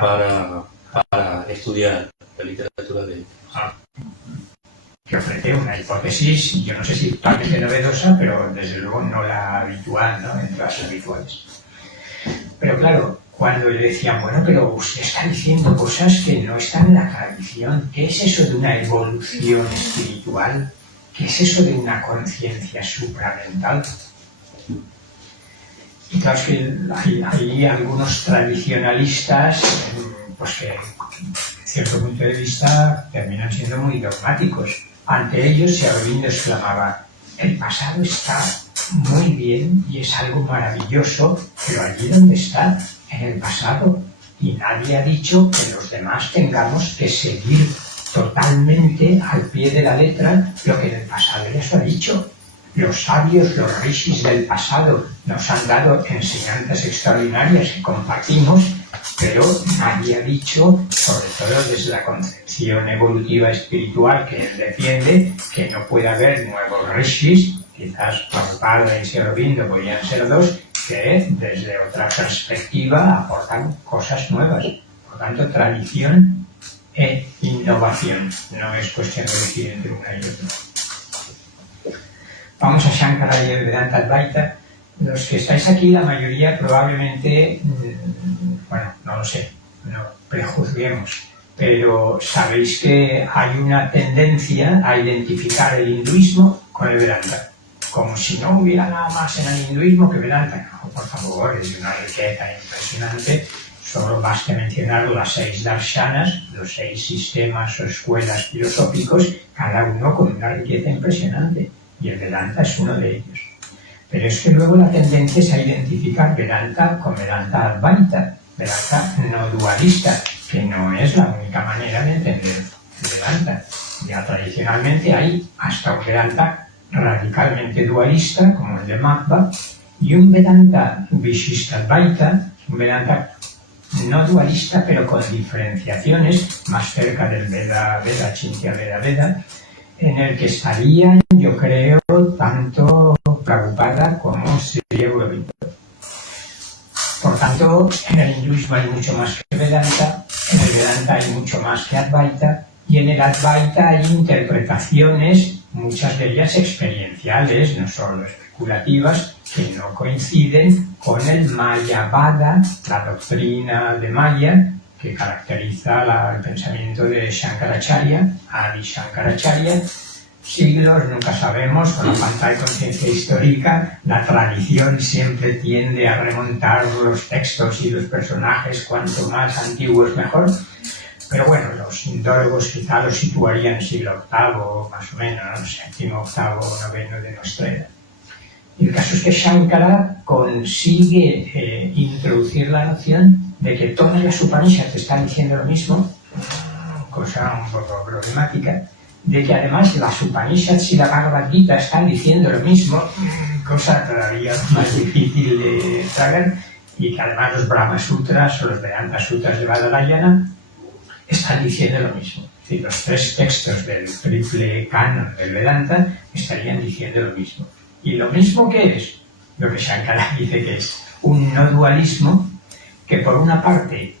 para estudiar la literatura de que ofrece una hipótesis, yo no sé si totalmente novedosa, pero desde luego no la habitual, ¿no?, entre las habituales. Pero claro, cuando le decían, bueno, pero usted está diciendo cosas que no están en la tradición, ¿qué es eso de una evolución espiritual? ¿Qué es eso de una conciencia supramental? Y claro, es que hay algunos tradicionalistas, pues que, desde cierto punto de vista, terminan siendo muy dogmáticos. Ante ellos, Sri Aurobindo exclamaba, el pasado está muy bien y es algo maravilloso, pero allí donde está, en el pasado, y nadie ha dicho que los demás tengamos que seguir totalmente al pie de la letra lo que en el pasado ya se ha dicho. Los sabios, los rishis del pasado nos han dado enseñanzas extraordinarias que compartimos, pero nadie ha dicho, sobre todo desde la concepción evolutiva espiritual que él defiende, que no puede haber nuevos rishis, quizás Prabhupada y Sri Aurobindo podrían ser dos, que desde otra perspectiva aportan cosas nuevas. Por tanto, tradición e innovación. No es cuestión de elegir entre una y otra. Vamos a Shankara y el Vedanta Advaita. Los que estáis aquí, la mayoría probablemente, bueno, no lo sé, no prejuzguemos, pero sabéis que hay una tendencia a identificar el hinduismo con el Vedanta, como si no hubiera nada más en el hinduismo que Vedanta. No, por favor, es una riqueza impresionante. Solo basta mencionar las 6 darshanas, los 6 sistemas o escuelas filosóficos, cada uno con una riqueza impresionante, y el Vedanta es uno de ellos. Pero es que luego la tendencia es a identificar Vedanta con Vedanta Advaita, Vedanta no dualista, que no es la única manera de entender el Vedanta. Ya tradicionalmente hay hasta un Vedanta radicalmente dualista, como el de Madhva, y un Vedanta Vishishtadvaita, un Vedanta no dualista, pero con diferenciaciones más cerca del Veda, Chintya Veda, en el que estarían, yo creo, tanto Prabhupada como Sri Aurobindo. Por tanto, en el hinduismo hay mucho más que Vedanta, en el Vedanta hay mucho más que Advaita, y en el Advaita hay interpretaciones, muchas de ellas experienciales, no solo especulativas, que no coinciden con el Mayavada, la doctrina de Maya, que caracteriza el pensamiento de Shankaracharya, Adi Shankaracharya. Siglos, nunca sabemos, con la falta de conciencia histórica, la tradición siempre tiende a remontar los textos y los personajes, cuanto más antiguos mejor. Pero bueno, los indólogos quizá los situarían en el siglo VIII, más o menos, séptimo, octavo, noveno de nuestra era. Y el caso es que Shankara consigue introducir la noción de que todas las Upanishads están diciendo lo mismo, cosa un poco problemática, de que además las Upanishads y la Bhagavad Gita están diciendo lo mismo, cosa todavía más difícil de tragar, y que además los Brahma Sutras o los Vedanta Sutras de Badarayana están diciendo lo mismo. Es decir, los 3 textos del triple canon del Vedanta estarían diciendo lo mismo. Y lo mismo que es, lo que Shankara dice que es un no dualismo, que por una parte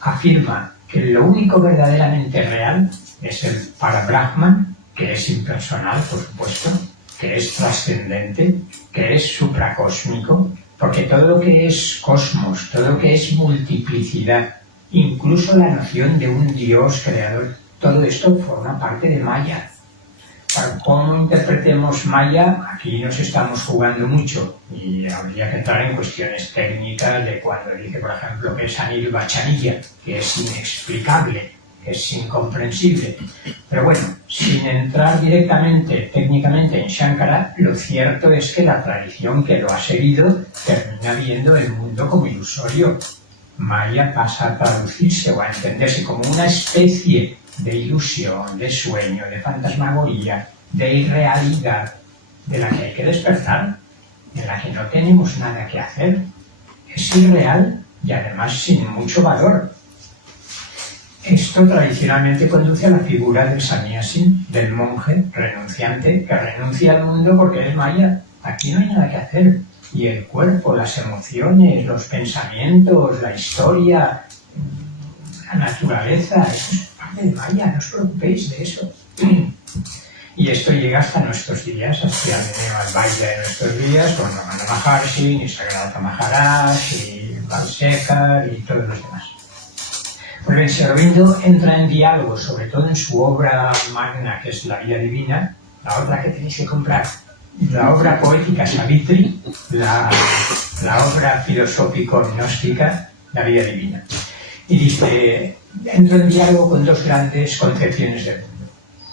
afirma que lo único verdaderamente real es el Parabrahman, que es impersonal, por supuesto, que es trascendente, que es supracósmico, porque todo lo que es cosmos, todo lo que es multiplicidad, incluso la noción de un Dios creador, todo esto forma parte de Maya. Para cómo interpretemos Maya, aquí nos estamos jugando mucho y habría que entrar en cuestiones técnicas de cuando dice, por ejemplo, que es Anirvachaniya, que es inexplicable, que es incomprensible. Pero bueno, sin entrar directamente, técnicamente en Shankara, lo cierto es que la tradición que lo ha seguido termina viendo el mundo como ilusorio. Maya pasa a traducirse o a entenderse como una especie de ilusión, de sueño, de fantasmagoría, de irrealidad, de la que hay que despertar, de la que no tenemos nada que hacer. Es irreal y además sin mucho valor. Esto tradicionalmente conduce a la figura del sannyasi, del monje renunciante, que renuncia al mundo porque es Maya. Aquí no hay nada que hacer. Y el cuerpo, las emociones, los pensamientos, la historia, la naturaleza, eso es parte de Maya, no os preocupéis de eso. Y esto llega hasta nuestros días, hasta el Advaita de nuestros días, con Ramana Maharshi, Nisargadatta Maharaj, y Valsekar y todos los demás. Pues bien, Sri Aurobindo entra en diálogo, sobre todo en su obra magna, que es La Vida Divina, la otra que tenéis que comprar, la obra poética Savitri, la obra filosófico-gnóstica, La Vida Divina. Y dice, entro en diálogo con 2 grandes concepciones del mundo.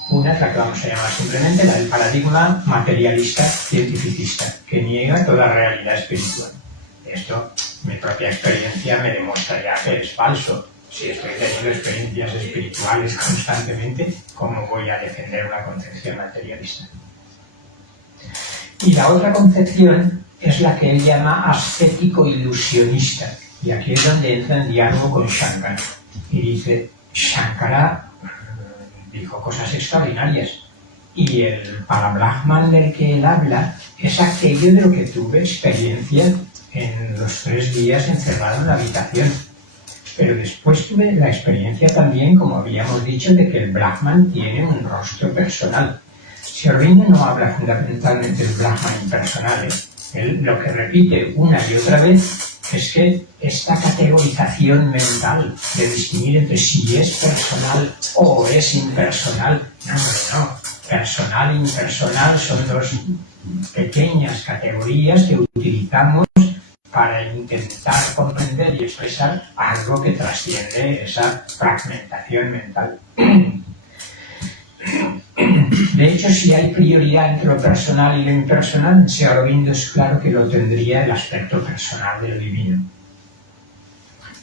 Una es la que vamos a llamar simplemente la del paradigma materialista cientificista, que niega toda realidad espiritual. Esto, mi propia experiencia me demuestra ya que es falso. Si estoy teniendo experiencias espirituales constantemente, ¿cómo voy a defender una concepción materialista? Y la otra concepción es la que él llama ascético-ilusionista. Y aquí es donde entra en diálogo con Shankara. Y dice, Shankara dijo cosas extraordinarias. Y el Parabrahman del que él habla es aquello de lo que tuve experiencia en los 3 días encerrado en la habitación. Pero después tuve la experiencia también, como habíamos dicho, de que el Brahman tiene un rostro personal. Sri Aurobindo no habla fundamentalmente del Brahman impersonal. Él lo que repite una y otra vez es que esta categorización mental de distinguir entre si es personal o es impersonal, no. Personal e impersonal son dos pequeñas categorías que utilizamos para intentar comprender y expresar algo que trasciende esa fragmentación mental. De hecho, si hay prioridad entre lo personal y lo impersonal, en Sri Aurobindo es claro que lo tendría el aspecto personal de lo divino.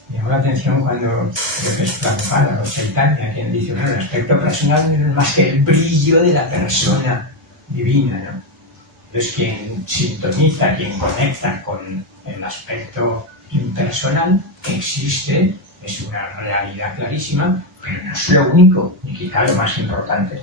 Me llamó la atención cuando creo que es Prabhupada o Chaitanya quien dice, bueno, el aspecto personal no es más que el brillo de la persona divina, ¿no? Entonces, quien sintoniza, quien conecta con el aspecto impersonal que existe, es una realidad clarísima, pero no es lo único, ni quizá lo más importante.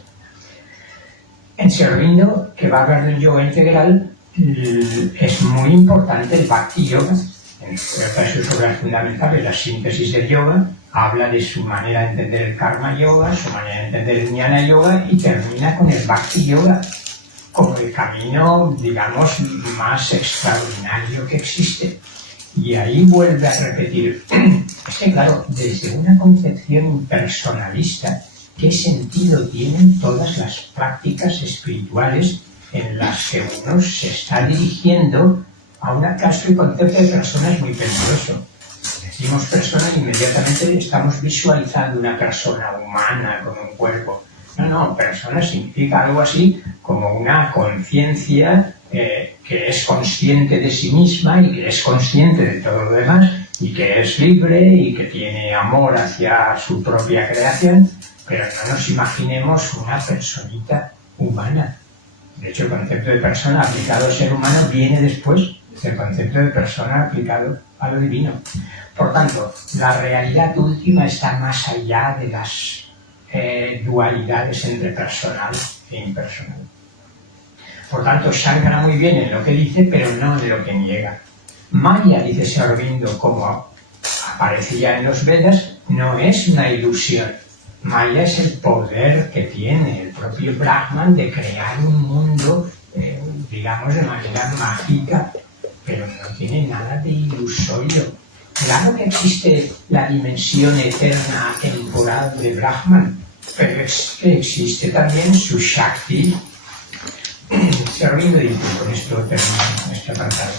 En Sri Aurobindo, que va a hablar del yoga integral, es muy importante el Bhakti Yoga. En otra de sus obras fundamentales, la síntesis del yoga, habla de su manera de entender el Karma Yoga, su manera de entender el Jnana Yoga, y termina con el Bhakti Yoga como el camino, digamos, más extraordinario que existe. Y ahí vuelve a repetir, es que claro, desde una concepción impersonalista, ¿qué sentido tienen todas las prácticas espirituales en las que uno se está dirigiendo a una clase de concepto de persona? Es muy peligroso. Decimos persona e inmediatamente estamos visualizando una persona humana con un cuerpo. No, persona significa algo así como una conciencia que es consciente de sí misma y que es consciente de todo lo demás y que es libre y que tiene amor hacia su propia creación, pero no nos imaginemos una personita humana. De hecho, el concepto de persona aplicado al ser humano viene después del concepto de persona aplicado a lo divino. Por tanto, la realidad última está más allá de las dualidades entre personal e impersonal. Por tanto, Shankara muy bien en lo que dice, pero no en lo que niega. Maya, dice Sri Aurobindo, como aparece ya en los Vedas, no es una ilusión. Maya es el poder que tiene el propio Brahman de crear un mundo, digamos, de manera mágica, pero no tiene nada de ilusorio. Claro que existe la dimensión eterna, temporal de Brahman, pero existe también su Shakti. Sri Aurobindo dice, con esto termino este apartado.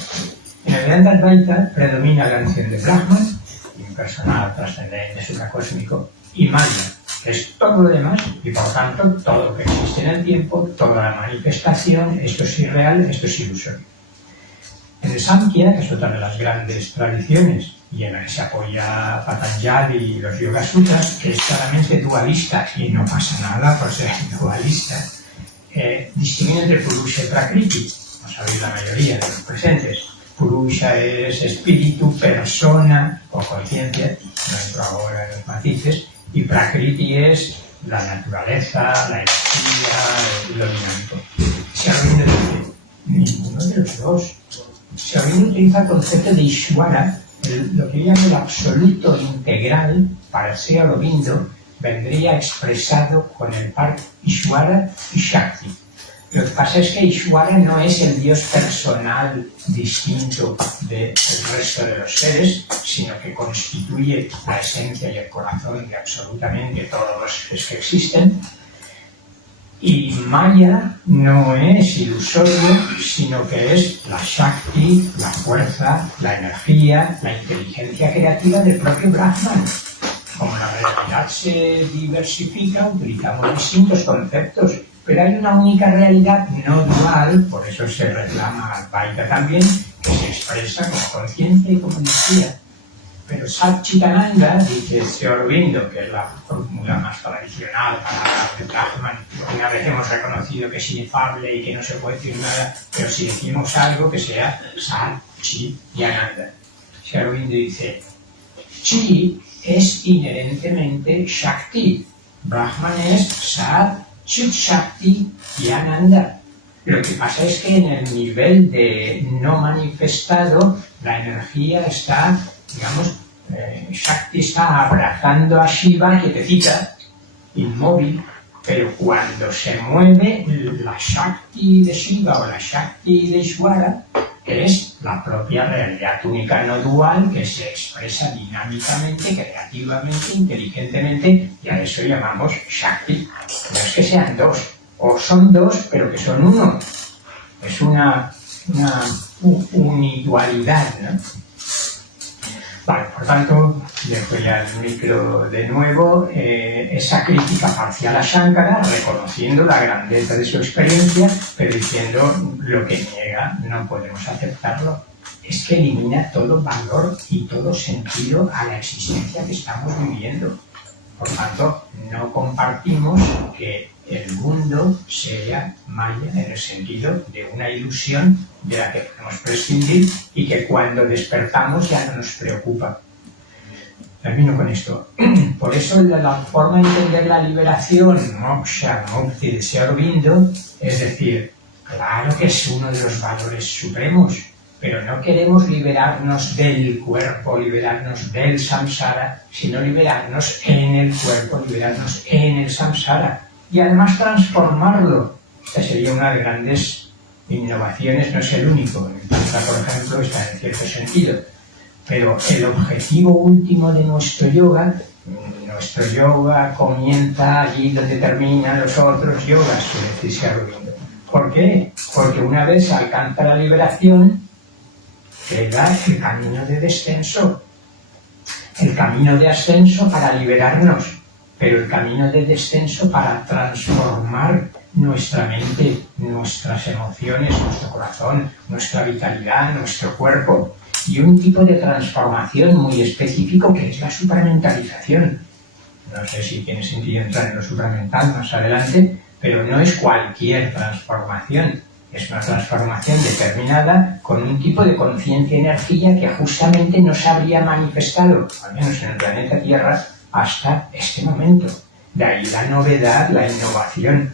En el Vedanta Advaita predomina la noción de Brahman, impersonal, trascendente, supracósmico, y Maya, que es todo lo demás, y por tanto todo lo que existe en el tiempo, toda la manifestación, esto es irreal, esto es ilusorio. En el Samkhya, que es otra de las grandes tradiciones, y en la que se apoya Patanjali y los Yoga Sutras, que es claramente dualista, y no pasa nada por ser dualista, distingue entre Purusha y Prakriti, lo sabéis la mayoría de los presentes. Purusha es espíritu, persona o conciencia, no entro ahora en los matices, y Prakriti es la naturaleza, la energía, lo dinámico. Sri Aurobindo dice, ninguno de los dos. Sri Aurobindo utiliza el concepto de Ishvara, lo que llama el absoluto integral. Para Sri Aurobindo vendría expresado con el par Ishvara y Shakti. Lo que pasa es que Ishvara no es el Dios personal distinto del resto de los seres, sino que constituye la esencia y el corazón de absolutamente todos los seres que existen. Y Maya no es ilusorio, sino que es la Shakti, la fuerza, la energía, la inteligencia creativa del propio Brahman. Como la realidad se diversifica, utilizamos distintos conceptos, pero hay una única realidad no dual, por eso se reclama Advaita también, que se expresa como conciencia y como energía. Pero Satchitananda, dice Sri Aurobindo, que es la fórmula más tradicional para hablar de Brahman, una vez hemos reconocido que es inefable y que no se puede decir nada, pero si decimos algo que sea Satchitananda. Sri Aurobindo dice, Chi es inherentemente Shakti, Brahman es Sat, Chit Shakti y Ananda. Lo que pasa es que en el nivel de no manifestado, la energía está, digamos, Shakti está abrazando a Shiva, quietecita, inmóvil, pero cuando se mueve la Shakti de Shiva o la Shakti de Ishvara, que es la propia realidad única no dual que se expresa dinámicamente, creativamente, inteligentemente, y a eso llamamos Shakti. No es que sean dos, o son dos, pero que son uno. Es una unidualidad, ¿no? Vale, por tanto, dejo ya el micro de nuevo. Esa crítica parcial a Shankara, reconociendo la grandeza de su experiencia, pero diciendo lo que niega, no podemos aceptarlo. Es que elimina todo valor y todo sentido a la existencia que estamos viviendo. Por tanto, no compartimos que el mundo sea Maya en el sentido de una ilusión de la que podemos prescindir y que cuando despertamos ya no nos preocupa. Termino con esto. Por eso la forma de entender la liberación, moksha, mukti de Sri Aurobindo, es decir, claro que es uno de los valores supremos, pero no queremos liberarnos del cuerpo, liberarnos del samsara, sino liberarnos en el cuerpo, liberarnos en el samsara. Y además transformarlo. Esta sería una de las grandes innovaciones, no es el único. El Tantra, por ejemplo, está en cierto sentido. Pero el objetivo último de nuestro yoga comienza allí donde terminan los otros yogas, suele decirse Aurobindo. ¿Por qué? Porque una vez se alcanza la liberación, queda el camino de descenso. El camino de ascenso para liberarnos, pero el camino de descenso para transformar nuestra mente, nuestras emociones, nuestro corazón, nuestra vitalidad, nuestro cuerpo. Y un tipo de transformación muy específico que es la supramentalización. No sé si tiene sentido entrar en lo supramental más adelante, pero no es cualquier transformación. Es una transformación determinada con un tipo de conciencia y energía que justamente no se habría manifestado, al menos en el planeta Tierra, hasta este momento. De ahí la novedad, la innovación.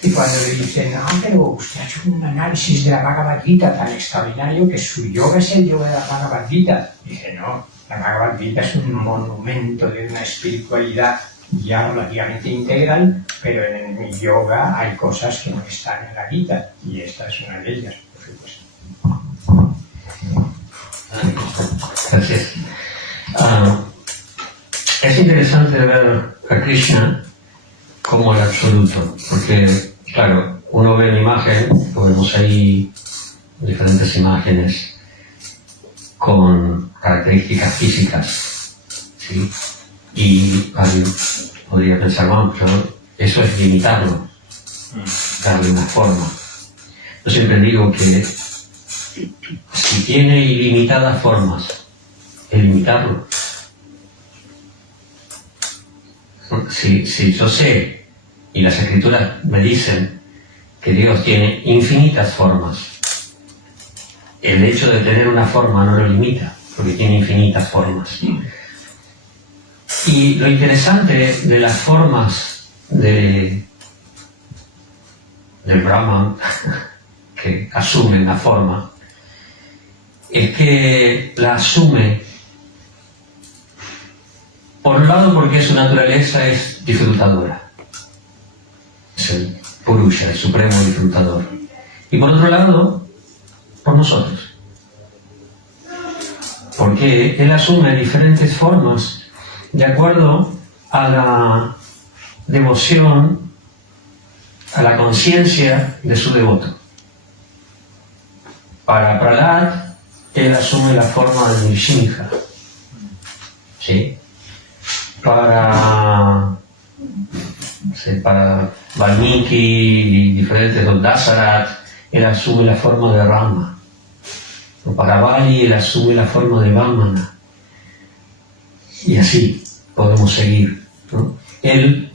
Y cuando le dicen, pero usted ha hecho un análisis de la Bhagavad Gita tan extraordinario que su yoga es el yoga de la Bhagavad Gita. Dice, no, la Bhagavad Gita es un monumento de una espiritualidad ya relativamente integral, pero en mi yoga hay cosas que no están en la Gita, y esta es una de ellas, por supuesto. Gracias. Es interesante ver a Krishna como el absoluto, porque, claro, uno ve una imagen, lo vemos ahí, diferentes imágenes con características físicas, ¿sí? Y alguien podría pensar, vamos, pero eso es limitarlo, darle una forma. Yo siempre digo que si tiene ilimitadas formas, limitarlo. Si yo sé, y las escrituras me dicen que Dios tiene infinitas formas, el hecho de tener una forma no lo limita, porque tiene infinitas formas. Y lo interesante de las formas del Brahman, que asumen la forma, es que la asume, por un lado, porque su naturaleza es disfrutadora. Es el Purusha, el supremo disfrutador. Y por otro lado, por nosotros. Porque él asume diferentes formas de acuerdo a la devoción, a la conciencia de su devoto. Para Prahlad, él asume la forma de Nrsimha. ¿Sí? Para Valmiki y diferentes, los Dasarat, él asume la forma de Rama. O para Bali, él asume la forma de Vamana. Y así podemos seguir, ¿no? Él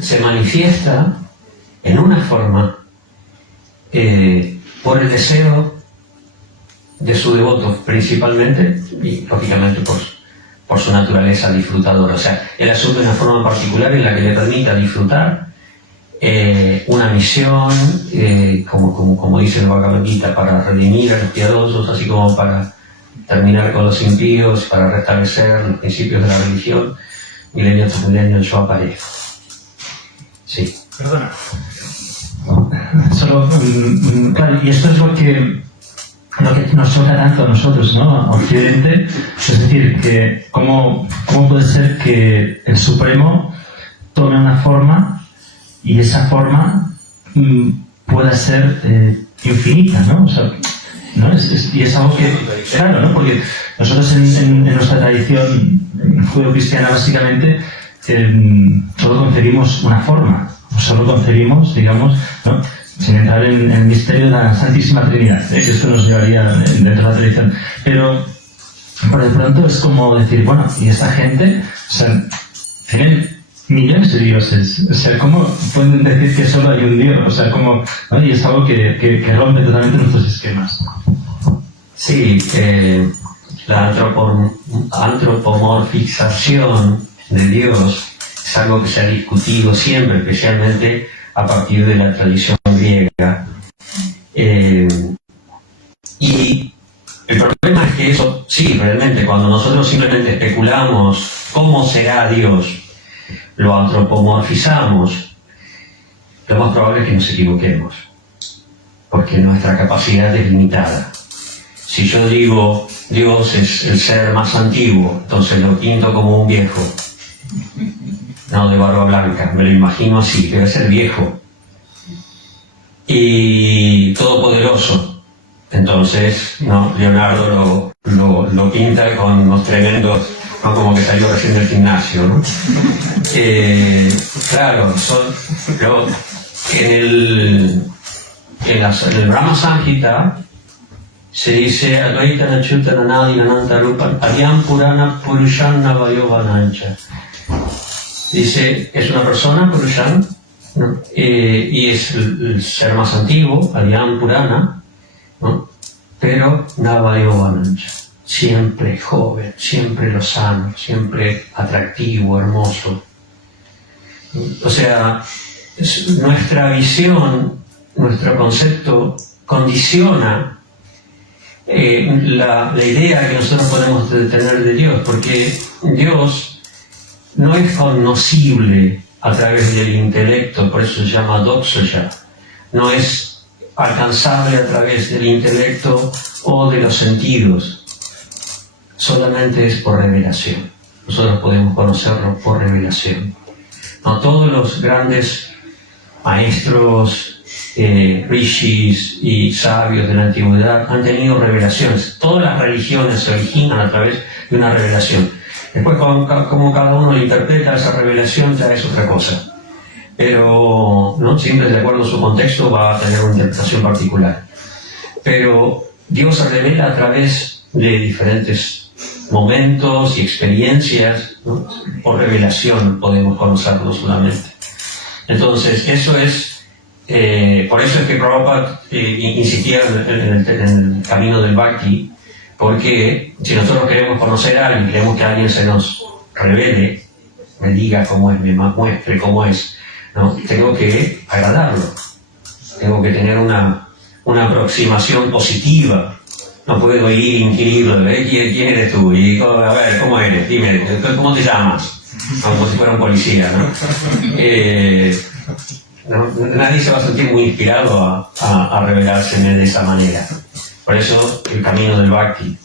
se manifiesta en una forma por el deseo de su devoto, principalmente, y lógicamente por su naturaleza disfrutadora. O sea, él asume una forma particular en la que le permita disfrutar una misión, como dice el Bhagavad Gita, para redimir a los piadosos, así como para terminar con los impíos, para restablecer los principios de la religión. Milenio tras milenio yo aparezco. Sí. Perdona. Solo, claro, y esto es lo que lo que nos choca tanto a nosotros, ¿no? A Occidente, es decir, que cómo puede ser que el Supremo tome una forma y esa forma pueda ser infinita, ¿no? O sea, ¿no? Y es algo que, claro, ¿no? Porque nosotros en nuestra tradición judeo-cristiana básicamente solo concebimos una forma, o solo concebimos, digamos, ¿no? Sin entrar en el misterio de la Santísima Trinidad, que esto nos llevaría dentro de la tradición. Pero por de pronto es como decir, bueno, y esta gente, o sea, tienen millones de dioses, o sea, ¿cómo pueden decir que solo hay un Dios? O sea, como, ¿no? Y es algo que rompe totalmente nuestros esquemas. Sí, la antropomorfización de Dios es algo que se ha discutido siempre, especialmente a partir de la tradición griega. Y el problema es que eso, sí, realmente, cuando nosotros simplemente especulamos cómo será Dios, lo antropomorfizamos, lo más probable es que nos equivoquemos, porque nuestra capacidad es limitada. Si yo digo Dios es el ser más antiguo, entonces lo pinto como un viejo, no de barba blanca, me lo imagino así, debe ser viejo y todopoderoso. Entonces, no, Leonardo lo pinta con unos tremendos, no, como que salió recién del gimnasio, ¿no? Claro, en el Brahma Samhita se dice Advaita Nachuta Nanadi Nananta Rupan Adyam Purana Purushan Navayovanancha. Dice, es una persona, Purushan, ¿no? Y es el ser más antiguo, Adyam Purana, ¿no? Pero Navayovanancha, siempre joven, siempre lozano, siempre atractivo, hermoso. O sea, nuestra visión, nuestro concepto condiciona la idea que nosotros podemos tener de Dios, porque Dios no es conocible a través del intelecto, por eso se llama doxoya, no es alcanzable a través del intelecto o de los sentidos, solamente es por revelación. Nosotros podemos conocerlo por revelación. No todos los grandes maestros, rishis y sabios de la antigüedad han tenido revelaciones. Todas las religiones se originan a través de una revelación. Después, como cada uno interpreta esa revelación, ya es otra cosa. Pero no siempre, de acuerdo a su contexto, va a tener una interpretación particular. Pero Dios se revela a través de diferentes momentos y experiencias, ¿no? Por revelación podemos conocerlo solamente. Entonces, eso es, por eso es que Prabhupada insistía en el camino del Bhakti, porque si nosotros queremos conocer a alguien, queremos que alguien se nos revele, me diga cómo es, me muestre cómo es, ¿no? Tengo que agradarlo, tengo que tener una aproximación positiva. No puedo ir inquirirlo, ¿quién eres tú? Y, a ver, ¿cómo eres? Dime, ¿cómo te llamas? Como si fuera un policía, ¿no? Nadie se va a sentir muy inspirado a revelarse de esa manera. Por eso el camino del Bhakti.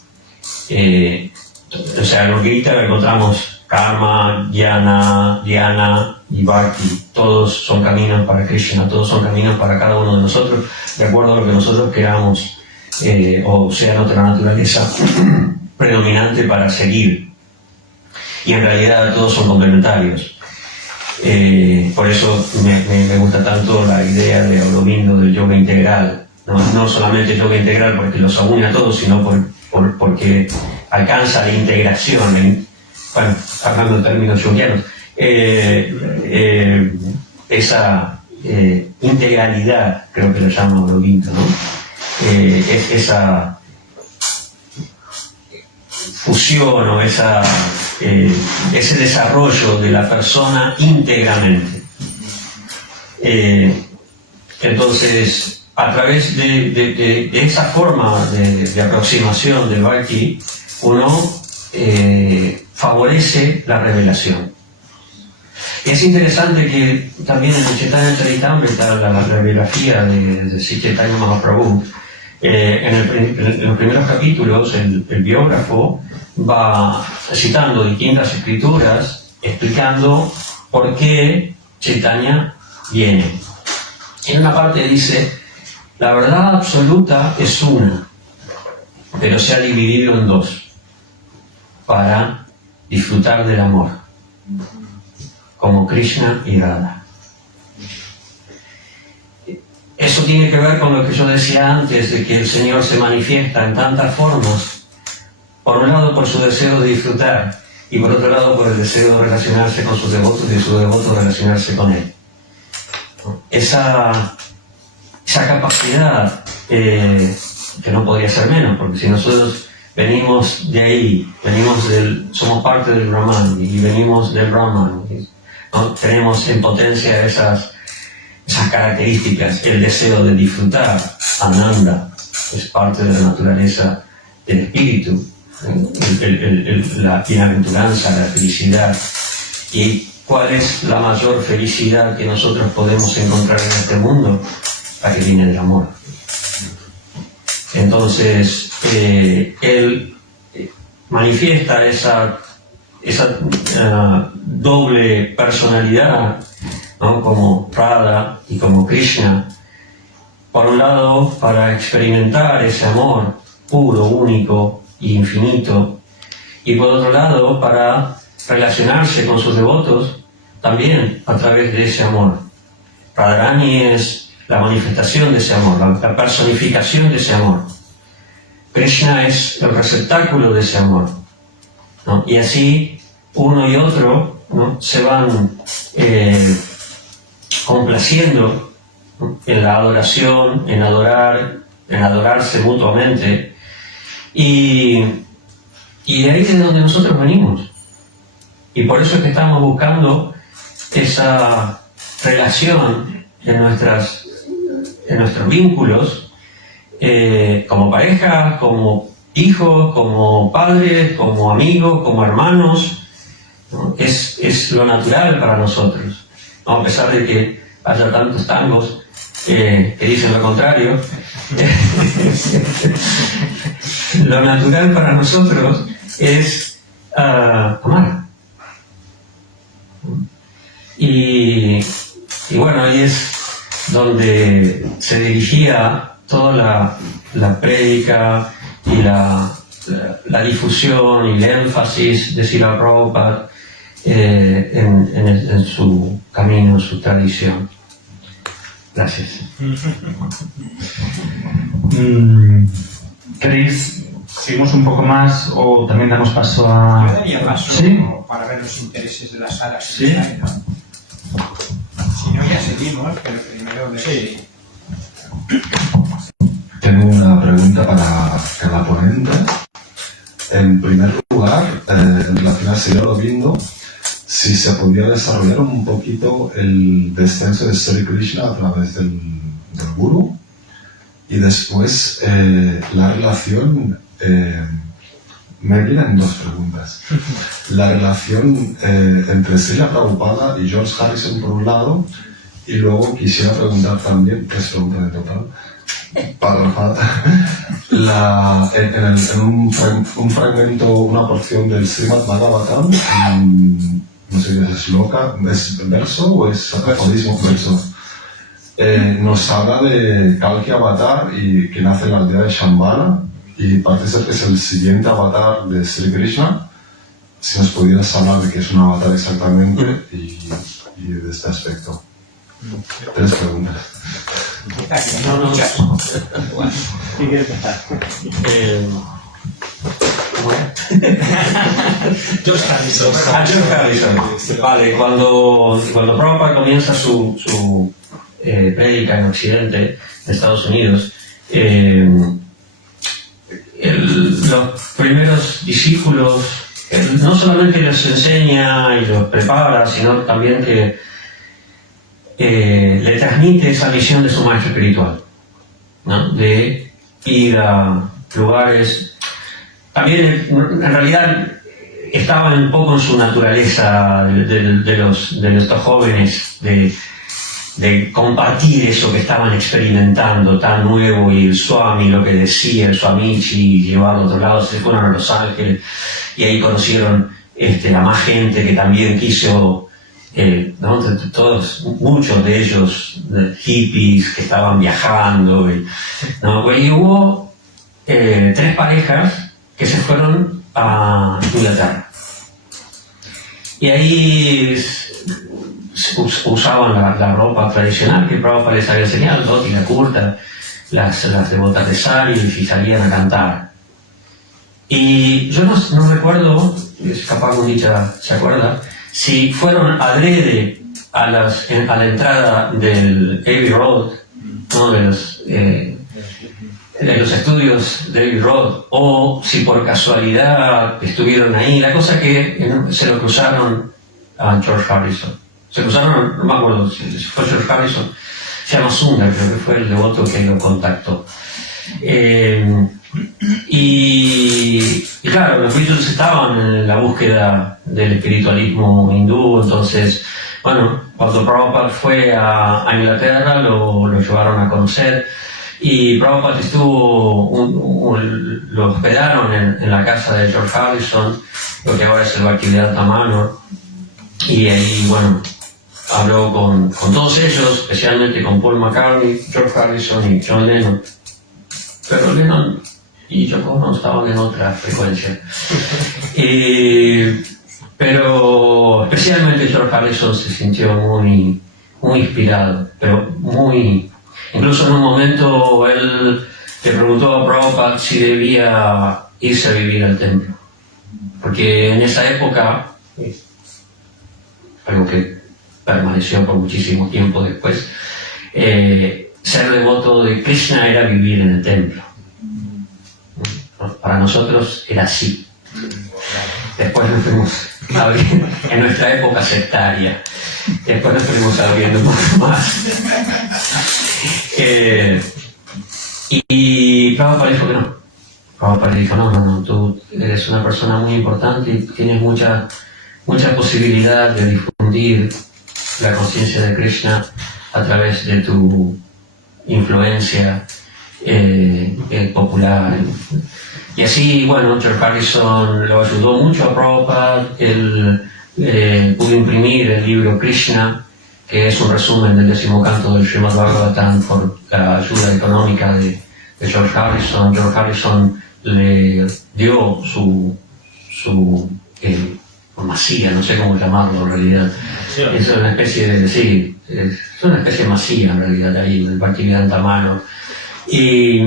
O sea, en lo que ahorita encontramos Karma, Dhyana y Bhakti. Todos son caminos para Krishna, todos son caminos para cada uno de nosotros, de acuerdo a lo que nosotros queramos. O sea, nuestra naturaleza predominante para seguir. Y en realidad todos son complementarios. Por eso me gusta tanto la idea de Aurobindo del yoga integral. No solamente yoga integral porque los une a todos, sino porque alcanza la integración, bueno, hablando en términos yogianos, esa integralidad, creo que lo llama Aurobindo, ¿no? Es esa fusión o ese desarrollo de la persona íntegramente. Entonces, a través de esa forma de aproximación del Bhakti, uno favorece la revelación. Y es interesante que también en el Chaitanya Charitamrita, la biografía de Sri Chaitanya Mahaprabhu, En los primeros capítulos, el biógrafo va citando distintas escrituras, explicando por qué Chaitanya viene. En una parte dice, la verdad absoluta es una, pero se ha dividido en dos, para disfrutar del amor, como Krishna y Radha. Eso tiene que ver con lo que yo decía antes, de que el Señor se manifiesta en tantas formas, por un lado por su deseo de disfrutar, y por otro lado por el deseo de relacionarse con sus devotos y de sus devotos relacionarse con Él. Esa capacidad, que no podría ser menos, porque si nosotros venimos de ahí, somos parte del Brahman y venimos del Brahman, ¿no? Tenemos en potencia esas características, el deseo de disfrutar, Ananda, es parte de la naturaleza del espíritu, la bienaventuranza, la felicidad. ¿Y cuál es la mayor felicidad que nosotros podemos encontrar en este mundo? La que viene del amor. Entonces, él manifiesta esa doble personalidad, ¿no? Como Radha y como Krishna. Por un lado, para experimentar ese amor puro, único e infinito, y por otro lado, para relacionarse con sus devotos también a través de ese amor. Radharani es la manifestación de ese amor, la personificación de ese amor. Krishna es el receptáculo de ese amor, ¿no? Y así uno y otro, ¿no? Se van complaciendo, ¿no? En la adoración, en adorarse mutuamente, y de ahí es de donde nosotros venimos. Y por eso es que estamos buscando esa relación en nuestros vínculos, como pareja, como hijos, como padres, como amigos, como hermanos, ¿no? Es lo natural para nosotros, ¿no? A pesar de que haya tantos tangos que dicen lo contrario, lo natural para nosotros es amar. Y bueno, ahí es donde se dirigía toda la prédica y la difusión y el énfasis de Srila Prabhupada en su camino, en su tradición. Gracias. ¿Queréis, seguimos un poco más o también damos paso a...? Yo daría paso, ¿sí? para ver los intereses de la sala. ¿Sí? Si no, ya seguimos, pero primero... Sí. Tengo una pregunta para cada ponente. En primer lugar, en relación a Sri Aurobindo, si se podría desarrollar un poquito el descenso de Sri Krishna a través del Guru, y después la relación, me vienen dos preguntas. La relación entre Srila Prabhupada y George Harrison por un lado, y luego quisiera preguntar también, que es pregunta de total, en un fragmento, una porción del Srimad Bhagavatam, no sé si es shloka, ¿es verso o es aforismo? Verso. Nos habla de Kalki Avatar y que nace en la aldea de Shambhala, y parece ser que es el siguiente avatar de Sri Krishna. Si nos pudieras hablar de qué es un avatar exactamente y de este aspecto. 3 preguntas. No. ¿Qué quieres empezar? George Harrison. Vale, cuando Prabhupada comienza su prédica en Occidente, en Estados Unidos, los primeros discípulos, no solamente los enseña y los prepara, sino también que le transmite esa visión de su maestro espiritual, ¿no? De ir a lugares. También, en realidad, estaba un poco en su naturaleza de estos jóvenes, de de compartir eso que estaban experimentando tan nuevo, y el Swami, lo que decía el Swamichi, llevarlo a otro lado. Se fueron a Los Ángeles y ahí conocieron a más gente que también quiso, ¿no? Todos, muchos de ellos hippies que estaban viajando, ¿no? Y hubo 3 parejas que se fueron a Inglaterra. Y ahí usaban la ropa tradicional que Prabhupada les había enseñado, dhoti, la kurta, las devotas de sari, y salían a cantar. Y yo no recuerdo, capaz Gundicha se acuerda, si fueron adrede a la entrada del Abbey Road, ¿no? de los estudios de Abbey Road, o si por casualidad estuvieron ahí. La cosa que se lo cruzaron a George Harrison. Se cruzaron, no me acuerdo si fue George Harrison, se llama Sundar, creo que fue el devoto que lo contactó. Y claro, los Beatles estaban en la búsqueda del espiritualismo hindú. Entonces, bueno, cuando Prabhupada fue a Inglaterra, lo llevaron a conocer, y Prabhupada lo hospedaron en la casa de George Harrison, lo que ahora es el Bhaktivedanta Manor, y ahí, bueno, habló con todos ellos, especialmente con Paul McCartney, George Harrison y John Lennon. Pero Lennon y Yoko Ono estaban en otra frecuencia. Pero especialmente George Harrison se sintió muy, muy inspirado, pero muy... Incluso en un momento él le preguntó a Prabhupada si debía irse a vivir al templo, porque en esa época, algo que permaneció por muchísimo tiempo después, ser devoto de Krishna era vivir en el templo. Para nosotros era así. Después nos fuimos abriendo, en nuestra época sectaria, después nos fuimos abriendo un poco más. Y Prabhupada dijo que no. Prabhupada dijo, no, tú eres una persona muy importante y tienes mucha posibilidad de difundir la conciencia de Krishna a través de tu influencia popular. Y así, bueno, George Harrison lo ayudó mucho a Prabhupada. Él pudo imprimir el libro Krishna, que es un resumen del 10º canto del Srimad Bhagavatam, por la ayuda económica de George Harrison. George Harrison le dio su masía, no sé cómo llamarlo en realidad. Es una especie de, es una especie de masía en realidad ahí, del Bhaktivedanta Manor. Y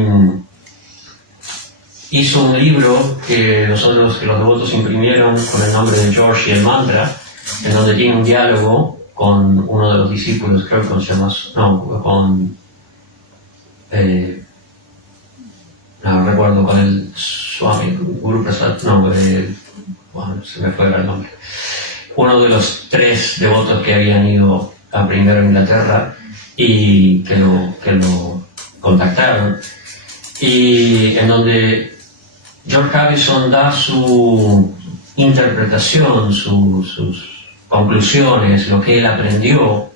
hizo un libro que los devotos imprimieron con el nombre de George y el mantra, en donde tiene un diálogo con uno de los discípulos, creo que se llama, no recuerdo, con el Swami Guru Prasad, bueno, se me fue el nombre. Uno de los 3 devotos que habían ido a primero a Inglaterra y que lo contactaron, y en donde George Harrison da su interpretación, sus conclusiones, lo que él aprendió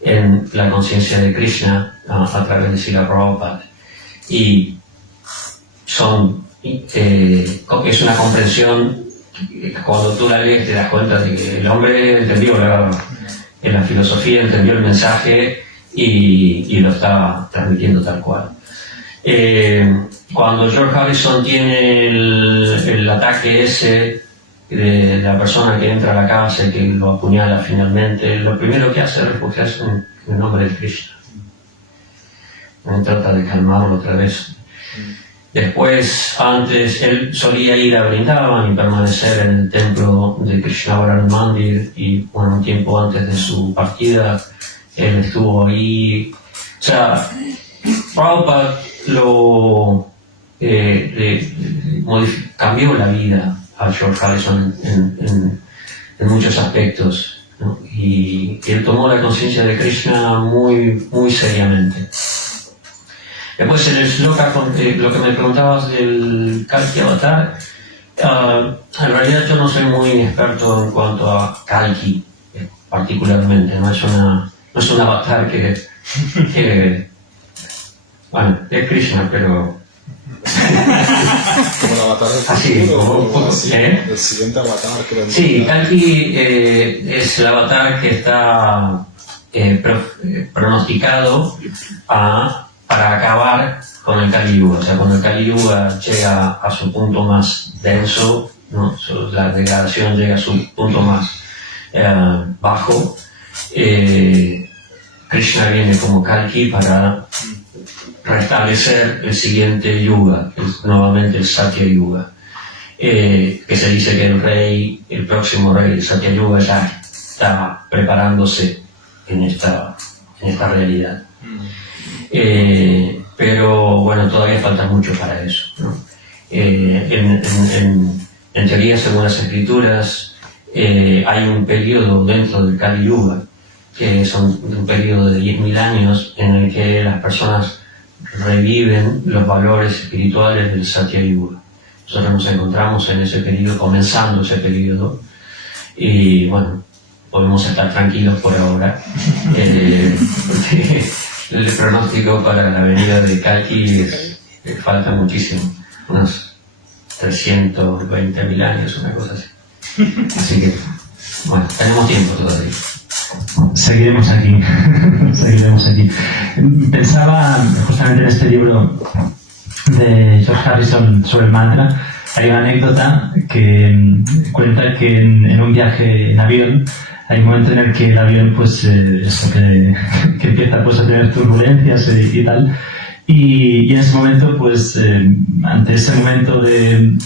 en la conciencia de Krishna a través de Srila Prabhupada. Y es una comprensión que cuando tú la lees te das cuenta de que el hombre entendió la filosofía, entendió el mensaje y lo está transmitiendo tal cual. Cuando George Harrison tiene el ataque ese de la persona que entra a la casa y que lo apuñala finalmente, lo primero que hace es refugiarse en el nombre de Krishna. Trata de calmarlo otra vez. Después, antes, él solía ir a Vrindavan y permanecer en el templo de Krishnavaran Mandir, y bueno, un tiempo antes de su partida, él estuvo ahí. O sea, Prabhupada cambió la vida a George Harrison en muchos aspectos, ¿no? Y él tomó la conciencia de Krishna muy, muy seriamente. Después en el shloka, lo que me preguntabas del Kalki Avatar, en realidad yo no soy muy experto en cuanto a Kalki particularmente, no es no es un avatar que bueno, es Krishna, pero Como el avatar del así, futuro, como, así, ¿eh? el siguiente avatar que vendrá. Sí, Kalki es el avatar que está pronosticado para acabar con el Kali Yuga. O sea, cuando el Kali Yuga llega a su punto más denso, ¿no? La degradación llega a su punto más bajo, Krishna viene como Kalki para restablecer el siguiente yuga, que es nuevamente el Satya Yuga, que se dice que el próximo rey del Satya Yuga ya está preparándose en esta realidad. Pero bueno, todavía falta mucho para eso, ¿no? En teoría, según las escrituras, hay un periodo dentro del Kali Yuga, que es un periodo de 10.000 años en el que las personas reviven los valores espirituales del Satya Yuga. Nosotros nos encontramos en ese periodo, comenzando ese periodo, y bueno, podemos estar tranquilos por ahora, porque el pronóstico para la venida de Kalki falta muchísimo, unos 320.000 años, una cosa así. Así que, bueno, tenemos tiempo todavía. Seguiremos aquí, seguiremos aquí. Pensaba justamente en este libro de George Harrison sobre el mantra. Hay una anécdota que cuenta que en un viaje en avión hay un momento en el que el avión pues que empieza pues a tener turbulencias y tal, y en ese momento pues ante ese momento de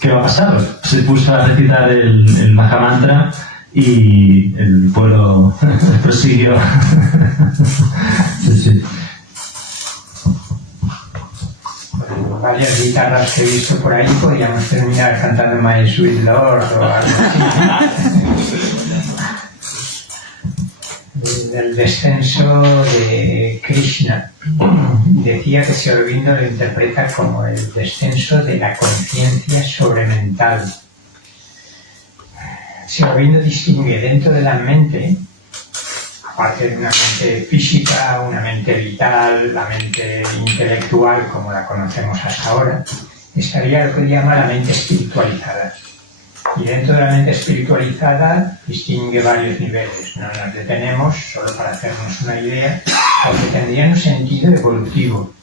¿qué va a pasar? Se puso a recitar el Mahamantra y el vuelo prosiguió. Sí, sí. Con varias guitarras que he visto por ahí podríamos terminar cantando My Sweet Lord o algo así. Del descenso de Krishna. Decía que Sri Aurobindo lo interpreta como el descenso de la conciencia sobremental. Sri Aurobindo distingue dentro de la mente, aparte de una mente física, una mente vital, la mente intelectual como la conocemos hasta ahora, estaría lo que él llama la mente espiritualizada. Y dentro de la mente espiritualizada distingue varios niveles. No nos detenemos, solo para hacernos una idea, porque tendrían un sentido evolutivo.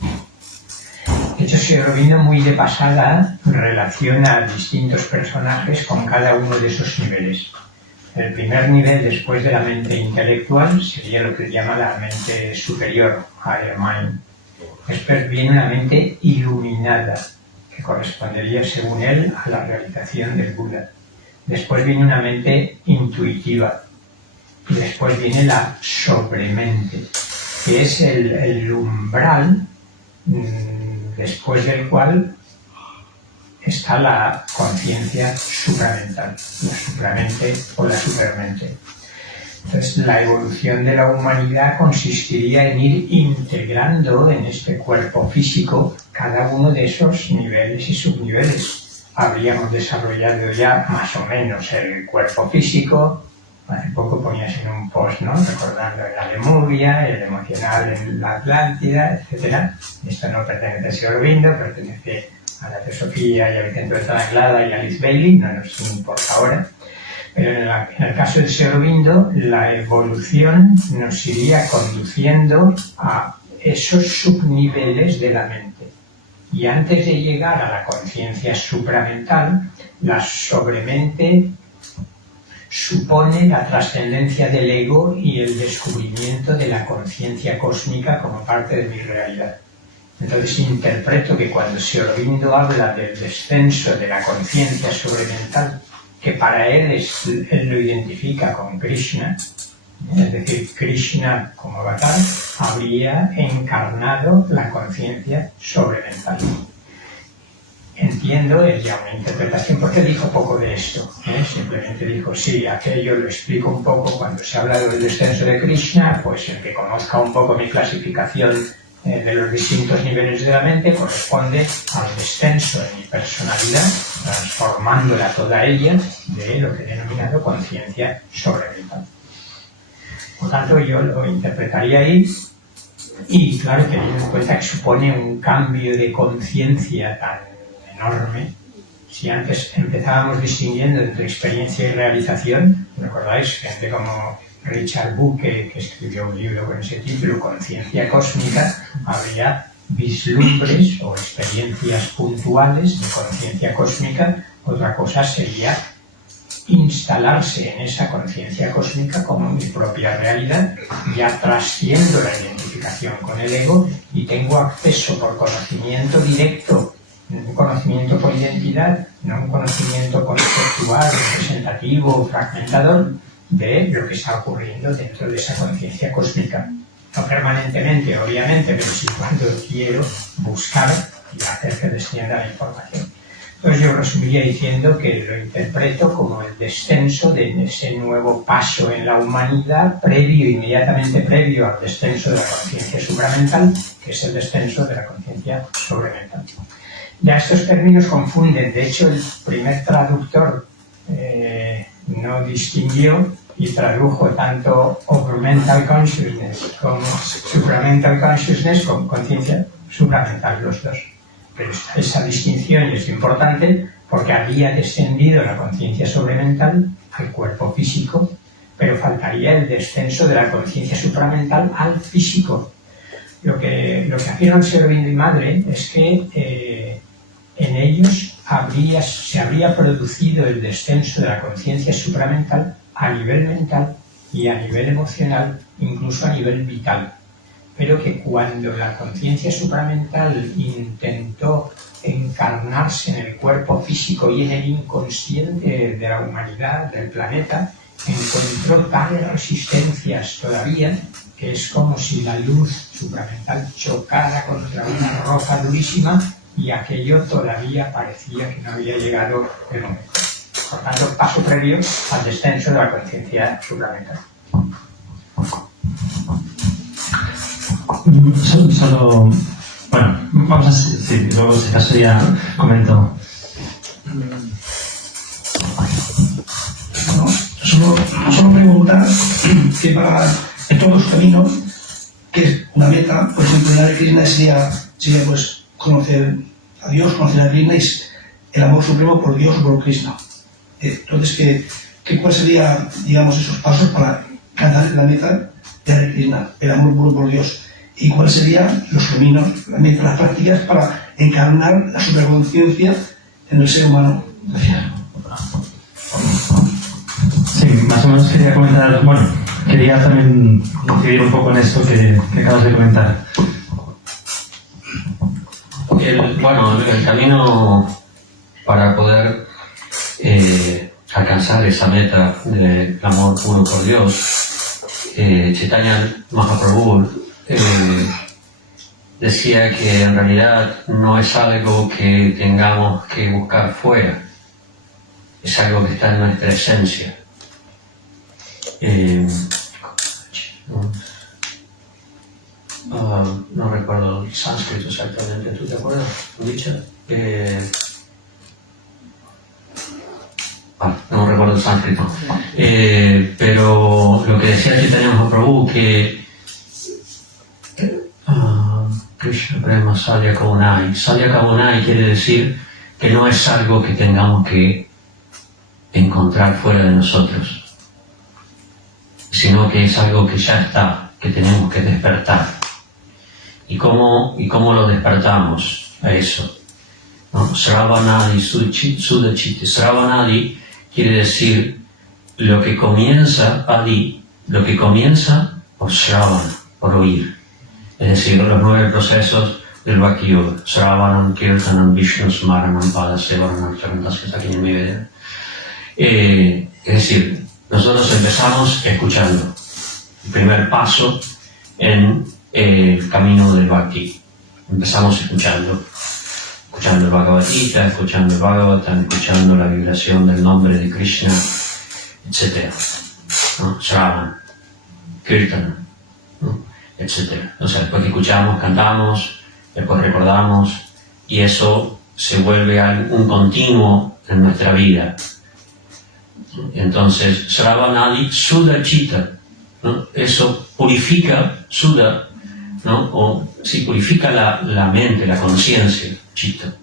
De hecho, Sri Aurobindo muy de pasada relaciona a distintos personajes con cada uno de esos niveles. El primer nivel, después de la mente intelectual, sería lo que él llama la mente superior, higher mind. Después viene una mente iluminada, que correspondería, según él, a la realización del Buda. Después viene una mente intuitiva. Y después viene la sobremente, que es el umbral después del cual está la conciencia supramental, la supramente o la supermente. Entonces, la evolución de la humanidad consistiría en ir integrando en este cuerpo físico cada uno de esos niveles y subniveles. Habríamos desarrollado ya más o menos el cuerpo físico. Hace poco ponías en un post, ¿no?, recordando la Lemuria, el emocional en la Atlántida, etc. Esto no pertenece a Sri Aurobindo, pertenece a la Teosofía y a Vicente de Anglada y a Alice Bailey, no nos importa ahora. Pero en el caso de Sri Aurobindo, la evolución nos iría conduciendo a esos subniveles de la mente. Y antes de llegar a la conciencia supramental, la sobremente supone la trascendencia del ego y el descubrimiento de la conciencia cósmica como parte de mi realidad. Entonces interpreto que cuando Sri Aurobindo habla del descenso de la conciencia sobremental, que para él lo identifica con Krishna, es decir, Krishna como avatar habría encarnado la conciencia sobremental. Entiendo, es ya una interpretación, porque dijo poco de esto, simplemente dijo, sí, aquello lo explico un poco cuando se habla del descenso de Krishna, pues el que conozca un poco mi clasificación de los distintos niveles de la mente corresponde al descenso de mi personalidad, transformándola toda ella de lo que he denominado conciencia sobremental. Por tanto, yo lo interpretaría ahí, y claro, teniendo en cuenta que supone un cambio de conciencia tan enorme. Si antes empezábamos distinguiendo entre experiencia y realización, ¿recordáis? Gente como Richard Bucke, que escribió un libro con ese título, Conciencia Cósmica, habría vislumbres o experiencias puntuales de conciencia cósmica. Otra cosa sería instalarse en esa conciencia cósmica como mi propia realidad, ya trasciendo la identificación con el ego y tengo acceso por conocimiento directo, un conocimiento por identidad, no un conocimiento conceptual, representativo, fragmentador de lo que está ocurriendo dentro de esa conciencia cósmica. No permanentemente, obviamente, pero sí cuando quiero buscar y hacer que descienda la información. Entonces yo resumiría diciendo que lo interpreto como el descenso de ese nuevo paso en la humanidad, inmediatamente previo al descenso de la conciencia supramental, que es el descenso de la conciencia sobremental. Ya estos términos confunden. De hecho, el primer traductor no distinguió y tradujo tanto overmental consciousness como supramental consciousness con conciencia supramental, los dos. Pero esa distinción es importante porque había descendido la conciencia sobremental al cuerpo físico, pero faltaría el descenso de la conciencia supramental al físico. Lo que afirman Sri Aurobindo y Madre es que en ellos se habría producido el descenso de la conciencia supramental a nivel mental y a nivel emocional, incluso a nivel vital. Pero que cuando la conciencia supramental intentó encarnarse en el cuerpo físico y en el inconsciente de la humanidad, del planeta, encontró tales resistencias todavía que es como si la luz supramental chocara contra una roca durísima y aquello todavía parecía que no había llegado el momento. Por tanto, paso previo al descenso de la conciencia supramental. Solo, bueno, vamos a sí, luego si acaso ya comento. No, solo preguntar que para todos los caminos, que es una meta, por ejemplo, la de Krishna sería pues conocer a Dios, conocer a Krishna y el amor supremo por Dios o por Krishna. Entonces, ¿cuál sería, digamos, esos pasos para alcanzar la meta de Hare Krishna, el amor puro por Dios? ¿Y cuáles serían los caminos, las prácticas para encarnar la superconciencia en el ser humano? Gracias. Sí, más o menos quería comentar, bueno, quería también incidir un poco en esto que acabas de comentar. El camino para poder alcanzar esa meta del amor puro por Dios, Chaitanya Mahaprabhu decía que en realidad no es algo que tengamos que buscar fuera, es algo que está en nuestra esencia. No recuerdo el sánscrito exactamente, ¿tú te acuerdas, Richard? No recuerdo el sánscrito. Pero lo que decía Chaitanya Mahaprabhu que Krishna Prema Salya Kaunai. Salya Kaunai quiere decir que no es algo que tengamos que encontrar fuera de nosotros, sino que es algo que ya está, que tenemos que despertar. ¿Y cómo lo despertamos a eso? ¿No? Sravanadi Sudachiti. Sravanadi quiere decir lo que comienza por Sravana, por oír. Es decir, los 9 procesos del Bhakti Yoga. Sravanam, Kirtanam, Vishnu, Smaranam, Padasevaranam, Charantasya Sakinam. Es decir, nosotros empezamos escuchando. El primer paso en el camino del Bhakti. Empezamos escuchando el Bhagavad Gita, escuchando el Bhagavatam, escuchando la vibración del nombre de Krishna, etc. ¿No? Shravan, Kirtan, ¿no? Etc. O sea, después que escuchamos, cantamos, después recordamos, y eso se vuelve un continuo en nuestra vida. Entonces, Shravanadi Sudachita, ¿no? Eso purifica, suda, ¿no? O sí, purifica la mente, la conciencia, chitta,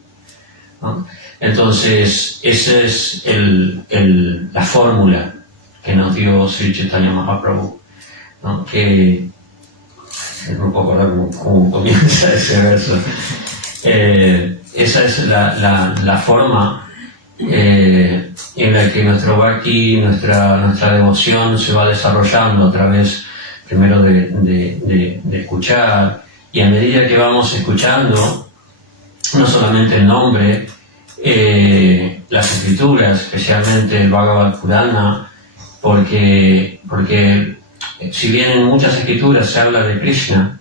¿no? Entonces, esa es la fórmula que nos dio Sri Chaitanya Mahaprabhu, ¿no? Que no puedo acordar cómo comienza ese verso. Esa es la forma en la que nuestro bhakti, nuestra devoción se va desarrollando a través primero de escuchar, y a medida que vamos escuchando no solamente el nombre, las escrituras, especialmente el Bhagavad Purana, porque si bien en muchas escrituras se habla de Krishna,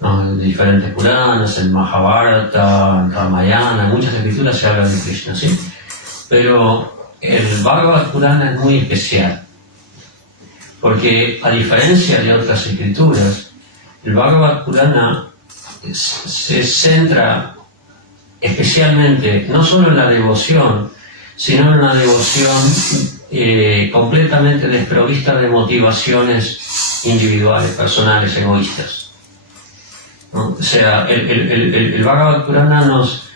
¿no? De diferentes Puranas, el Mahabharata, el Ramayana, en muchas escrituras se habla de Krishna, ¿sí? Pero el Bhagavad Purana es muy especial, porque a diferencia de otras escrituras, el Bhagavad Purana se centra especialmente no solo en la devoción, sino en una devoción completamente desprovista de motivaciones individuales, personales, egoístas, ¿no? O sea, el Bhagavad Purana nos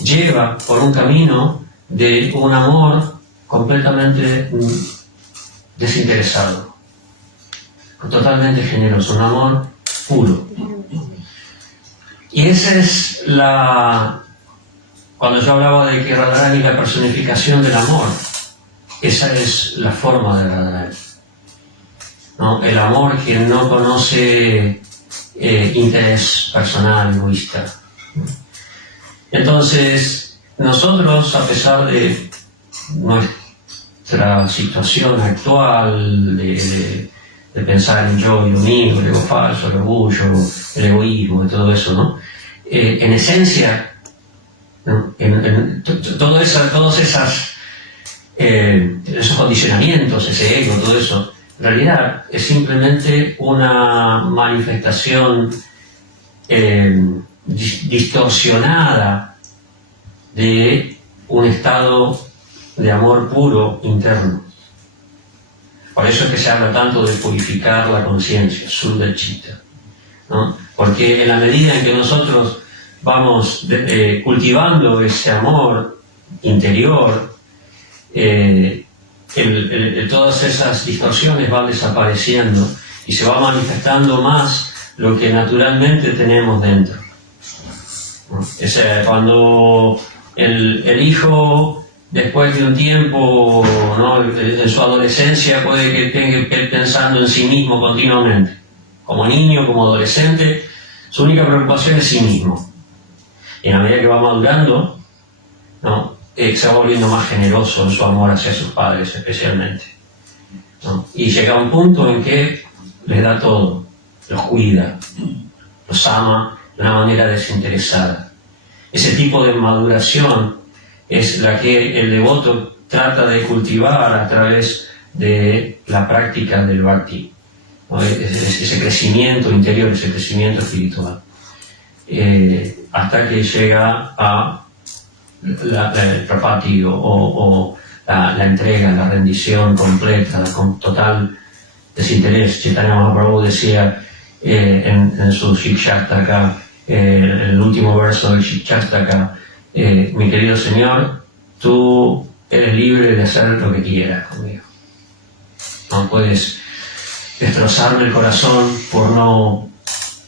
lleva por un camino de un amor completamente desinteresado, totalmente generoso, un amor puro. Y esa es cuando yo hablaba de que Radharani es la personificación del amor, esa es la forma de Radharani, ¿no? El amor que no conoce interés personal, egoísta. Entonces, nosotros, a pesar de nuestra situación actual, de pensar en yo y lo mío, el ego falso, el orgullo, el egoísmo y todo eso, ¿no? En esencia, ¿no? Todos esos condicionamientos, ese ego, todo eso, en realidad es simplemente una manifestación distorsionada de un estado de amor puro interno. Por eso es que se habla tanto de purificar la conciencia, Suddha Chitta, ¿no? Porque en la medida en que nosotros vamos cultivando ese amor interior, todas esas distorsiones van desapareciendo y se va manifestando más lo que naturalmente tenemos dentro, ¿no? O sea, cuando el hijo, después de un tiempo, ¿no? En su adolescencia, puede que esté pensando en sí mismo continuamente. Como niño, como adolescente, su única preocupación es sí mismo. Y a medida que va madurando, ¿no? Se va volviendo más generoso en su amor hacia sus padres, especialmente, ¿no? Y llega a un punto en que les da todo, los cuida, los ama de una manera desinteresada. Ese tipo de maduración es la que el devoto trata de cultivar a través de la práctica del bhakti, ¿no? Ese crecimiento interior, ese crecimiento espiritual, hasta que llega a el prapati o la entrega, la rendición completa, con total desinterés. Chaitanya Mahaprabhu decía en su Shikshastaka, en el último verso del Shikshastaka, mi querido Señor, tú eres libre de hacer lo que quieras conmigo. No puedes destrozarme el corazón por no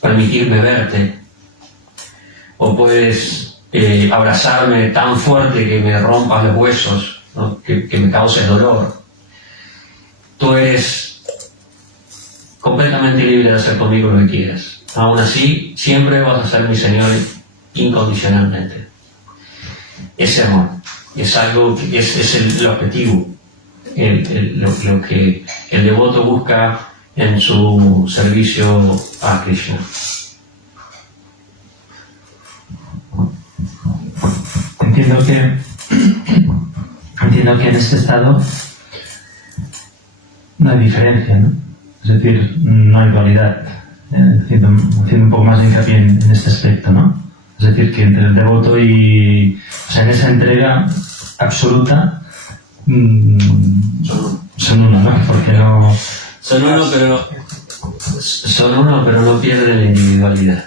permitirme verte, o puedes abrazarme tan fuerte que me rompas los huesos, ¿no? que me causes dolor. Tú eres completamente libre de hacer conmigo lo que quieras. Aún así, siempre vas a ser mi Señor incondicionalmente. Ese amor es algo que es el objetivo, lo que el devoto busca en su servicio a Krishna. Entiendo que en este estado no hay diferencia, ¿no? Es decir, no hay dualidad. Haciendo un poco más de hincapié en este aspecto, ¿no? Es decir, que entre el devoto y... O sea, en esa entrega absoluta son uno, ¿no? Porque Son uno, pero no pierden la individualidad.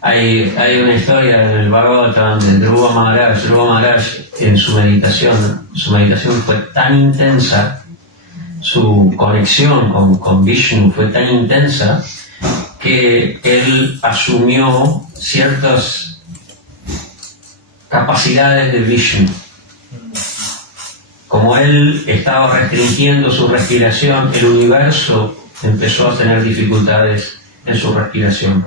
Hay una historia en el Bhagavatam de Dhruva Maharaj. Dhruva Maharaj, en su meditación fue tan intensa, su conexión con Vishnu fue tan intensa, que él asumió ciertas capacidades de Vishnu. Como él estaba restringiendo su respiración, el universo empezó a tener dificultades en su respiración,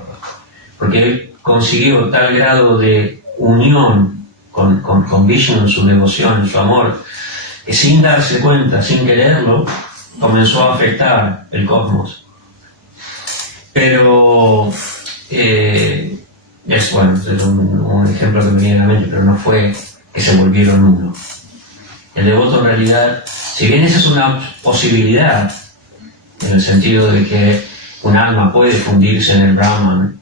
porque él consiguió tal grado de unión con Vishnu en su devoción, en su amor, que sin darse cuenta, sin quererlo, comenzó a afectar el cosmos. Pero es un ejemplo que me viene a la mente, pero no fue que se volvieron uno. El devoto en realidad, si bien esa es una posibilidad, en el sentido de que un alma puede fundirse en el Brahman,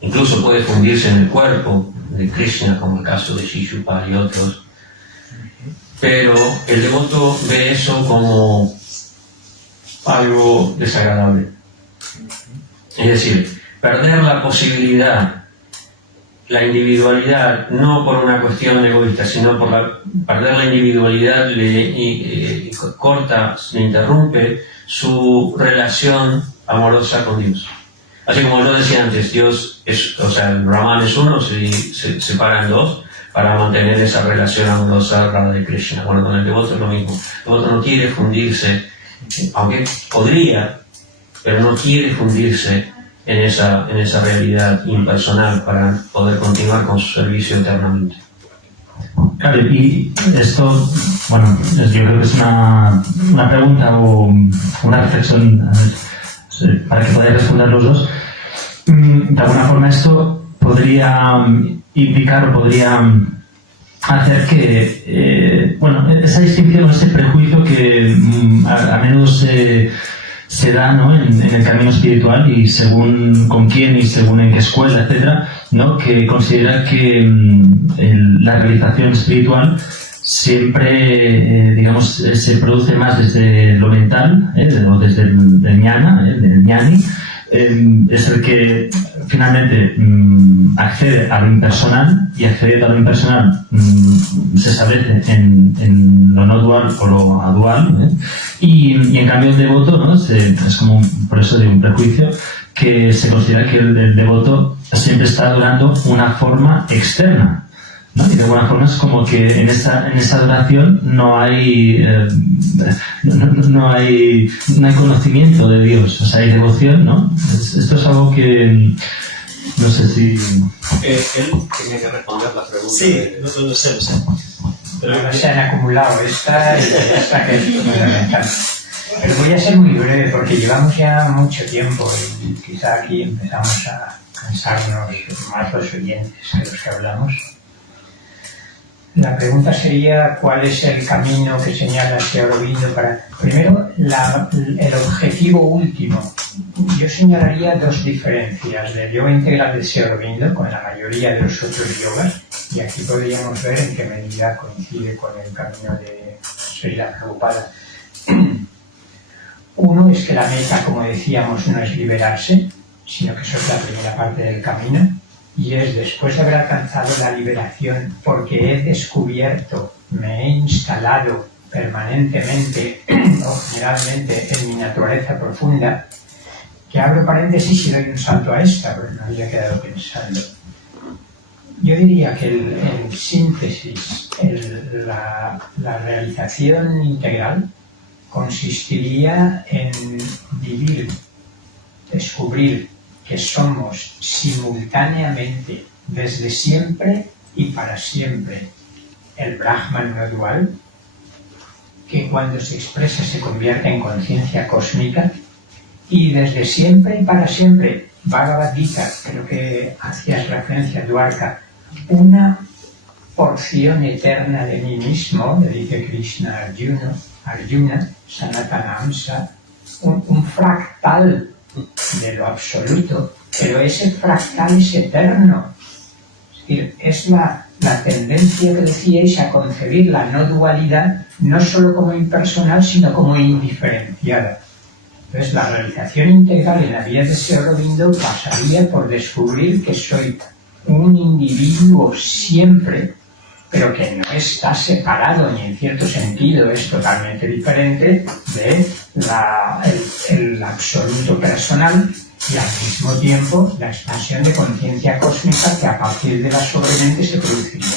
incluso puede fundirse en el cuerpo de Krishna, como el caso de Shishupal y otros, pero el devoto ve eso como algo desagradable. Es decir, perder la posibilidad, la individualidad, no por una cuestión egoísta, sino perder la individualidad le corta, le interrumpe su relación amorosa con Dios. Así como yo decía antes, el Brahman es uno, se separa en dos para mantener esa relación amorosa Radha de Krishna. Bueno, con el devoto es lo mismo. El devoto no quiere fundirse, aunque podría, pero no quiere fundirse en esa realidad impersonal para poder continuar con su servicio eternamente. Claro, y esto, bueno, yo creo que es una pregunta o una reflexión para que podáis responder los dos. De alguna forma esto podría implicar o podría hacer que, esa distinción o ese prejuicio que a menudo se da, ¿no?, en el camino espiritual, y según con quién y según en qué escuela, etcétera, ¿no?, que considera que la realización espiritual siempre, se produce más desde lo mental, o desde el jnana, del jnani. Es el que finalmente accede a lo impersonal, y acceder a lo impersonal se establece en lo no dual o lo adual, y en cambio el devoto, ¿no?, es como por eso de un prejuicio, que se considera que el devoto siempre está adorando una forma externa, ¿no? Y de alguna forma es como que en esa adoración no hay conocimiento de Dios, o sea, hay devoción, ¿no? Esto es algo que no sé si... Él tiene que responder la pregunta. Sí, lo sé. Pero ahora se han acumulado esta y esta, que es fundamental. Pero voy a ser muy breve porque llevamos ya mucho tiempo y quizá aquí empezamos a cansarnos más los oyentes que los que hablamos. La pregunta sería: ¿cuál es el camino que señala Sri Aurobindo para... Primero, el objetivo último. Yo señalaría dos diferencias del yoga integral de Sri Aurobindo con la mayoría de los otros yogas, y aquí podríamos ver en qué medida coincide con el camino de Srila Prabhupada. Uno es que la meta, como decíamos, no es liberarse, sino que eso es la primera parte del camino. Y es después de haber alcanzado la liberación, porque he descubierto, me he instalado permanentemente o generalmente en mi naturaleza profunda, que abro paréntesis y doy un salto a esta, porque no había quedado pensando. Yo diría que el síntesis, la realización integral consistiría en vivir, descubrir que somos simultáneamente, desde siempre y para siempre, el Brahman no dual, que cuando se expresa se convierte en conciencia cósmica, y desde siempre y para siempre, Bhagavad Gita, creo que hacías referencia a Dwarka, una porción eterna de mí mismo, le dice Krishna a Arjuna, Sanatanamsa, un fractal de lo absoluto, pero ese fractal es eterno. Es decir, es la tendencia que decíais a concebir la no dualidad no solo como impersonal, sino como indiferenciada. Entonces, la realización integral en la vida de Sri Aurobindo pasaría por descubrir que soy un individuo siempre, pero que no está separado, ni en cierto sentido es totalmente diferente de el absoluto personal, y al mismo tiempo la expansión de conciencia cósmica que a partir de la sobremente se produciría.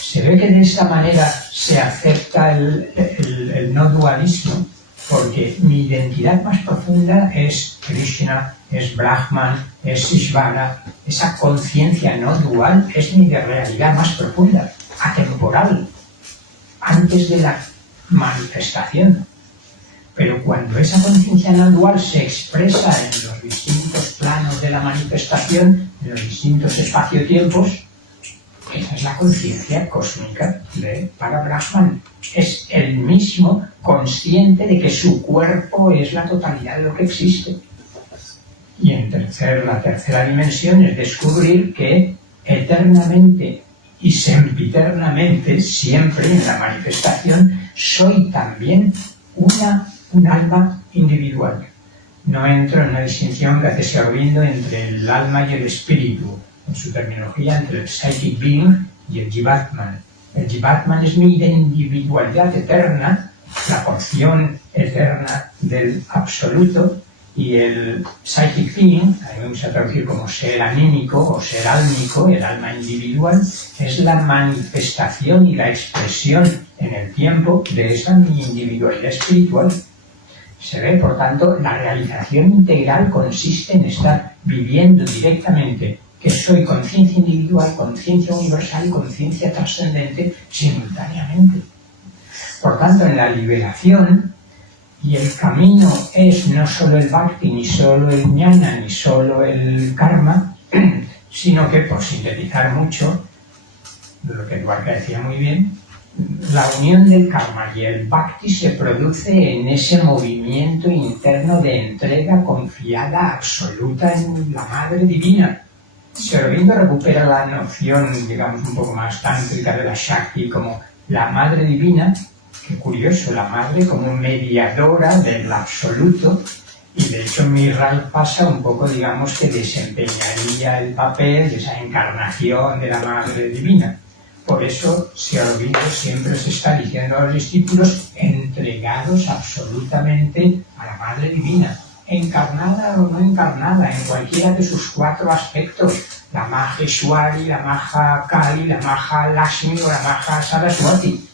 Se ve que de esta manera se acepta el no dualismo, porque mi identidad más profunda es Krishna, es Brahman, es Ishvara. Esa conciencia no dual es mi realidad más profunda, atemporal, antes de la manifestación. Pero cuando esa conciencia no dual se expresa en los distintos planos de la manifestación, en los distintos espacio-tiempos, esa es la conciencia cósmica de Parabrahman. Es el mismo consciente de que su cuerpo es la totalidad de lo que existe. Y la tercera dimensión es descubrir que eternamente y sempiternamente, siempre en la manifestación, soy también un alma individual. No entro en una distinción que hace Sri Aurobindo entre el alma y el espíritu, en su terminología, entre el psychic being y el jivatman. El jivatman es mi individualidad eterna, la porción eterna del absoluto, y el psychic being, a mí me gusta traducir como ser anímico o ser álmico, el alma individual, es la manifestación y la expresión en el tiempo de esa mi individualidad espiritual. Se ve, por tanto, la realización integral consiste en estar viviendo directamente que soy conciencia individual, conciencia universal y conciencia trascendente simultáneamente. Por tanto, en la liberación, y el camino es no solo el bhakti, ni solo el jnana, ni solo el karma, sino que, por sintetizar mucho, lo que Dwarka decía muy bien, la unión del karma y el bhakti se produce en ese movimiento interno de entrega confiada absoluta en la Madre Divina. Sri Aurobindo recupera la noción, digamos, un poco más tántrica de la Shakti como la Madre Divina. Qué curioso, la Madre como mediadora del absoluto, y de hecho Mirral pasa un poco, digamos, que desempeñaría el papel de esa encarnación de la Madre Divina. Por eso Sri Aurobindo siempre se está diciendo a los discípulos entregados absolutamente a la Madre Divina, encarnada o no encarnada, en cualquiera de sus 4 aspectos, la Maheshwari, la Maha Kali, la Maha Lakshmi o la Maha Saraswati.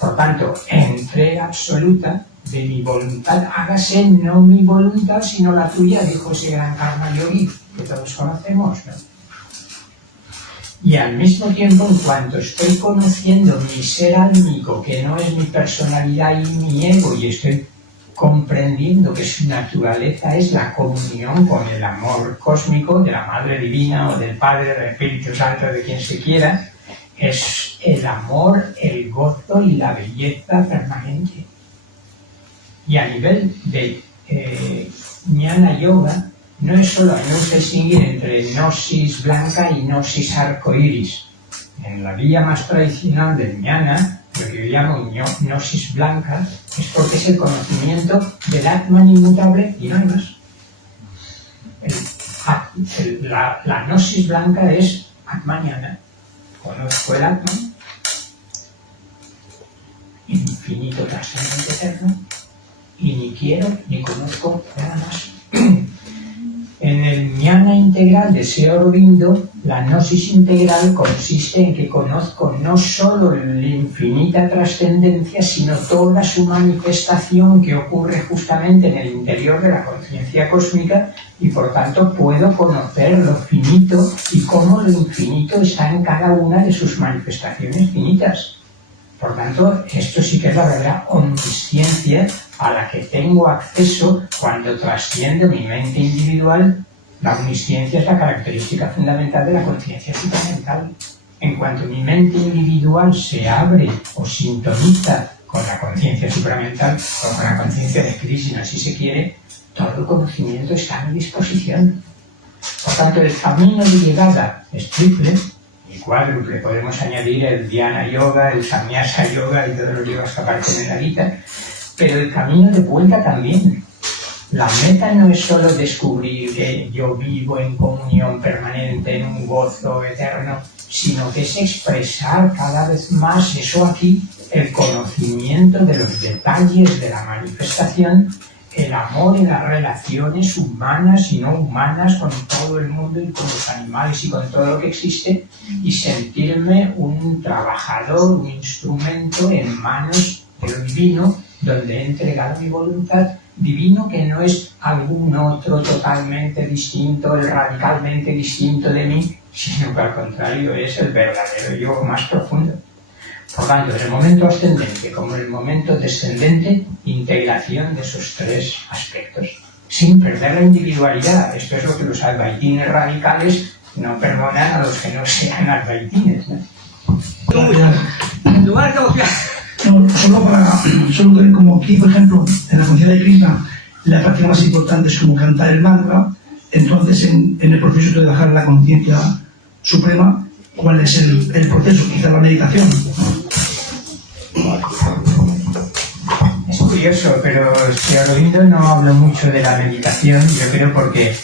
Por tanto, entrega absoluta de mi voluntad, hágase no mi voluntad, sino la tuya, dijo ese gran Karma Yogi, que todos conocemos, ¿no? Y al mismo tiempo, en cuanto estoy conociendo mi ser álmico, que no es mi personalidad y mi ego, y estoy comprendiendo que su naturaleza es la comunión con el amor cósmico de la Madre Divina o del Padre, del Espíritu Santo, de quien se quiera, es el amor, el gozo y la belleza permanente. Y a nivel de Jnana Yoga, no es solo, a mí me gusta distinguir entre gnosis blanca y gnosis arcoíris. En la vía más tradicional del Jnana, lo que yo llamo gnosis blanca, es porque es el conocimiento del Atman inmutable y no hay más. La gnosis blanca es Atmanyana. Conozco el Atman, infinito, trascendente, eterno, y ni quiero ni conozco nada más. En el jnana integral de Sri Aurobindo, la gnosis integral consiste en que conozco no solo la infinita trascendencia, sino toda su manifestación que ocurre justamente en el interior de la conciencia cósmica, y por tanto puedo conocer lo finito y cómo lo infinito está en cada una de sus manifestaciones finitas. Por tanto, esto sí que es la verdadera omnisciencia a la que tengo acceso cuando trasciendo mi mente individual. La omnisciencia es la característica fundamental de la conciencia supramental. En cuanto mi mente individual se abre o sintoniza con la conciencia supramental o con la conciencia de Krishna, si se quiere, todo el conocimiento está a mi disposición. Por tanto, el camino de llegada es triple y cuádruple. Podemos añadir el Dhyana Yoga, el Samyasa Yoga y todos los yogas que aparecen en la Gita, pero el camino de vuelta también. La meta no es solo descubrir que yo vivo en comunión permanente, en un gozo eterno, sino que es expresar cada vez más eso aquí, el conocimiento de los detalles de la manifestación, el amor en las relaciones humanas y no humanas con todo el mundo y con los animales y con todo lo que existe, y sentirme un trabajador, un instrumento en manos de lo divino, donde he entregado mi voluntad, divino que no es algún otro totalmente distinto, el radicalmente distinto de mí, sino que al contrario es el verdadero yo más profundo. Por tanto, en el momento ascendente como en el momento descendente, integración de esos tres aspectos, sin perder la individualidad. Esto es lo que los advaitines radicales no perdonan a los que no sean advaitines, ¿no? En lugar de solo que como aquí, por ejemplo, en la conciencia de Krishna, la práctica más importante es como cantar el mantra. Entonces, en el proceso de bajar la conciencia suprema, ¿cuál es el proceso? Quizá la meditación. Es curioso, pero Sri Aurobindo no habló mucho de la meditación, yo creo porque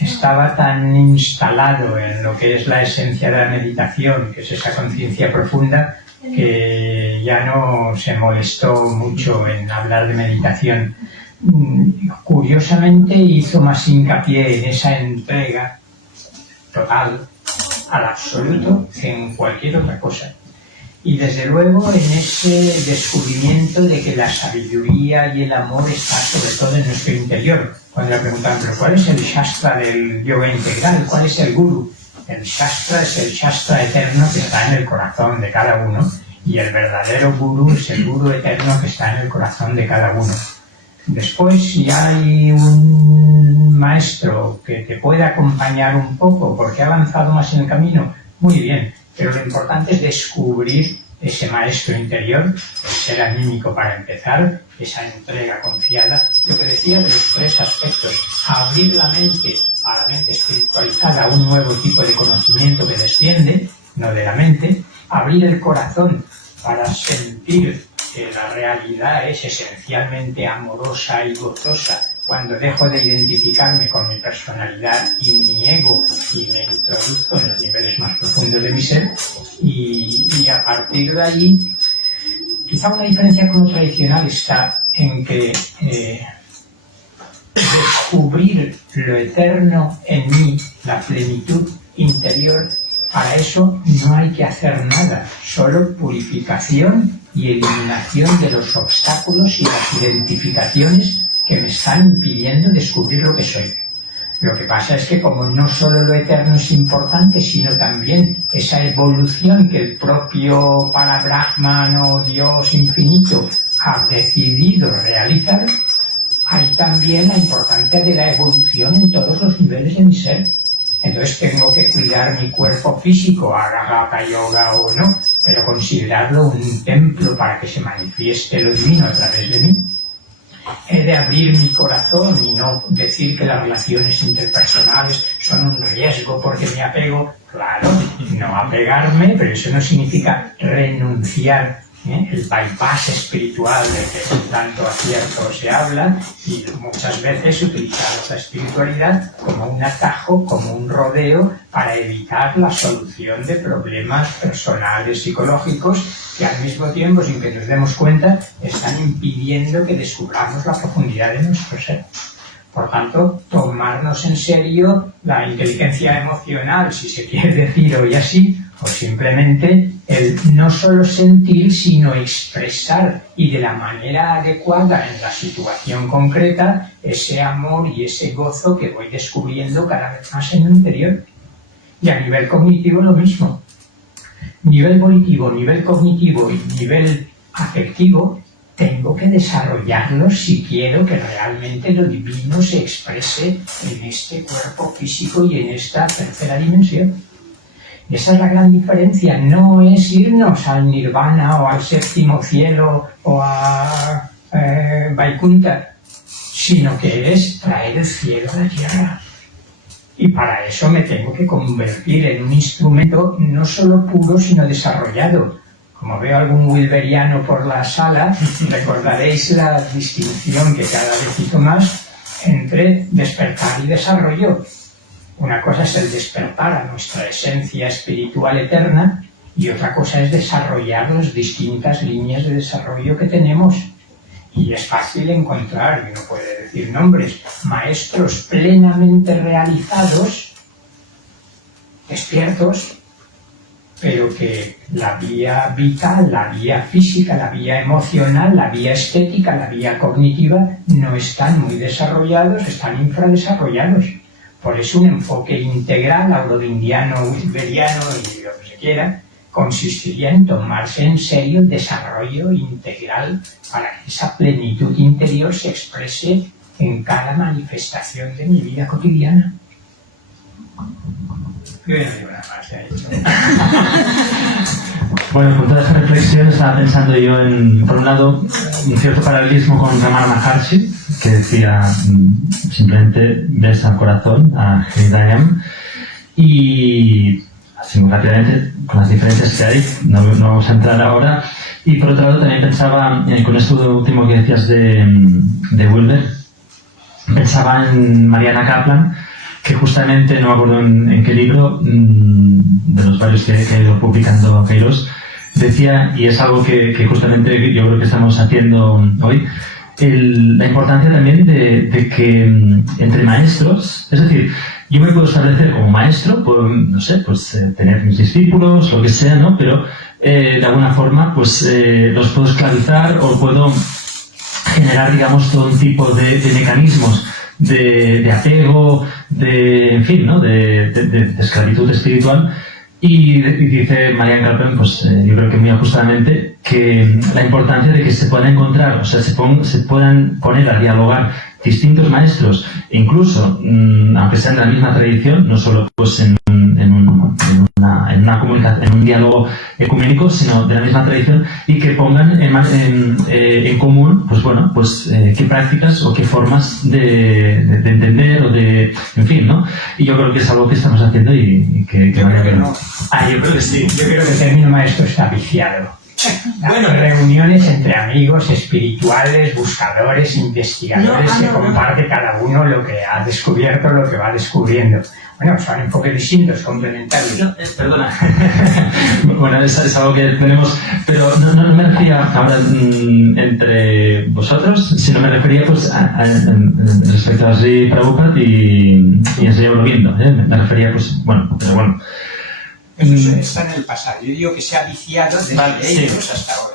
estaba tan instalado en lo que es la esencia de la meditación, que es esa conciencia profunda, que ya no se molestó mucho en hablar de meditación. Curiosamente hizo más hincapié en esa entrega total al absoluto que en cualquier otra cosa. Y desde luego en ese descubrimiento de que la sabiduría y el amor está sobre todo en nuestro interior. Cuando le preguntan, ¿pero cuál es el Shastra del yoga integral? ¿Cuál es el Guru? El Shastra es el Shastra eterno que está en el corazón de cada uno, y el verdadero Guru es el Guru eterno que está en el corazón de cada uno. Después, si hay un maestro que te puede acompañar un poco porque ha avanzado más en el camino, muy bien, pero lo importante es descubrir ese maestro interior, el ser anímico para empezar, esa entrega confiada. Lo que decía de los tres aspectos, abrir la mente a la mente espiritualizada, a un nuevo tipo de conocimiento que desciende, no de la mente, abrir el corazón para sentir que la realidad es esencialmente amorosa y gozosa cuando dejo de identificarme con mi personalidad y mi ego y me introduzco en los niveles más profundos de mi ser, y a partir de ahí, quizá una diferencia con lo tradicional está en que descubrir lo eterno en mí, la plenitud interior, para eso no hay que hacer nada, solo purificación y eliminación de los obstáculos y las identificaciones que me están impidiendo descubrir lo que soy. Lo que pasa es que como no solo lo eterno es importante, sino también esa evolución que el propio Parabrahman o Dios infinito ha decidido realizar, hay también la importancia de la evolución en todos los niveles de mi ser. Entonces tengo que cuidar mi cuerpo físico, haga hatha yoga o no, pero considerarlo un templo para que se manifieste lo divino a través de mí. He de abrir mi corazón y no decir que las relaciones interpersonales son un riesgo porque me apego. Claro, no apegarme, pero eso no significa renunciar. El bypass espiritual del que tanto acierto se habla, y muchas veces utilizamos la espiritualidad como un atajo, como un rodeo para evitar la solución de problemas personales, psicológicos, que al mismo tiempo, sin que nos demos cuenta, están impidiendo que descubramos la profundidad de nuestro ser. Por tanto, tomarnos en serio la inteligencia emocional, si se quiere decir hoy así, o simplemente el no solo sentir, sino expresar y de la manera adecuada en la situación concreta ese amor y ese gozo que voy descubriendo cada vez más en el interior. Y a nivel cognitivo lo mismo. Nivel volitivo, nivel cognitivo y nivel afectivo, tengo que desarrollarlos si quiero que realmente lo divino se exprese en este cuerpo físico y en esta tercera dimensión. Esa es la gran diferencia, no es irnos al nirvana o al séptimo cielo o a Vaikuntha, sino que es traer el cielo a la tierra. Y para eso me tengo que convertir en un instrumento no solo puro, sino desarrollado, Como veo algún wilberiano por la sala, recordaréis la distinción que cada vez hizo más entre despertar y desarrollo. Una cosa es el despertar a nuestra esencia espiritual eterna y otra cosa es desarrollar las distintas líneas de desarrollo que tenemos. Y es fácil encontrar, y uno puede decir nombres, maestros plenamente realizados, despiertos, pero que la vía vital, la vía física, la vía emocional, la vía estética, la vía cognitiva no están muy desarrollados, están infradesarrollados. Por eso un enfoque integral, aurodindiano, wilberiano y lo que se quiera, consistiría en tomarse en serio el desarrollo integral para que esa plenitud interior se exprese en cada manifestación de mi vida cotidiana. Bueno, con toda esta reflexión estaba pensando yo en, por un lado, un cierto paralelismo con Ramana Maharshi, que decía simplemente besa al corazón, a Hridayam, y así muy rápidamente, con las diferencias que hay, no vamos a entrar ahora. Y por otro lado también pensaba, con esto último que decías de Wilber, pensaba en Mariana Kaplan, que justamente, no me acuerdo en qué libro, de los varios que ha ido publicando Kairos, decía, y es algo que justamente yo creo que estamos haciendo hoy, la importancia también de que entre maestros, es decir, yo me puedo establecer como maestro, puedo, no sé, pues tener mis discípulos, lo que sea, ¿no? Pero de alguna forma, pues los puedo esclavizar o puedo generar, digamos, todo un tipo de mecanismos de apego, en fin, ¿no? de esclavitud espiritual. Y dice Mariana Kaplan, pues yo creo que muy ajustadamente, que la importancia de que se puedan encontrar, o sea, se puedan poner a dialogar distintos maestros, incluso, aunque sean de la misma tradición, no solo pues en una comunicación, en un diálogo ecuménico, sino de la misma tradición, y que pongan en común, pues bueno, pues qué prácticas o qué formas de entender o de, en fin, ¿no? Y yo creo que es algo que estamos haciendo y que Yo creo que no. yo creo que sí. Yo creo que el término maestro está viciado. Bueno, reuniones entre amigos espirituales, buscadores, investigadores, que comparte cada uno lo que ha descubierto, lo que va descubriendo. Bueno, son enfoques distintos, complementarios. No, perdona. Bueno, es algo que tenemos, pero no me refería ahora entre vosotros, sino me refería pues respecto a Sri Prabhupada y a Sri Aurobindo, me refería pues, bueno, pero bueno. Eso está en el pasado. Yo digo que se ha viciado desde ellos hasta ahora.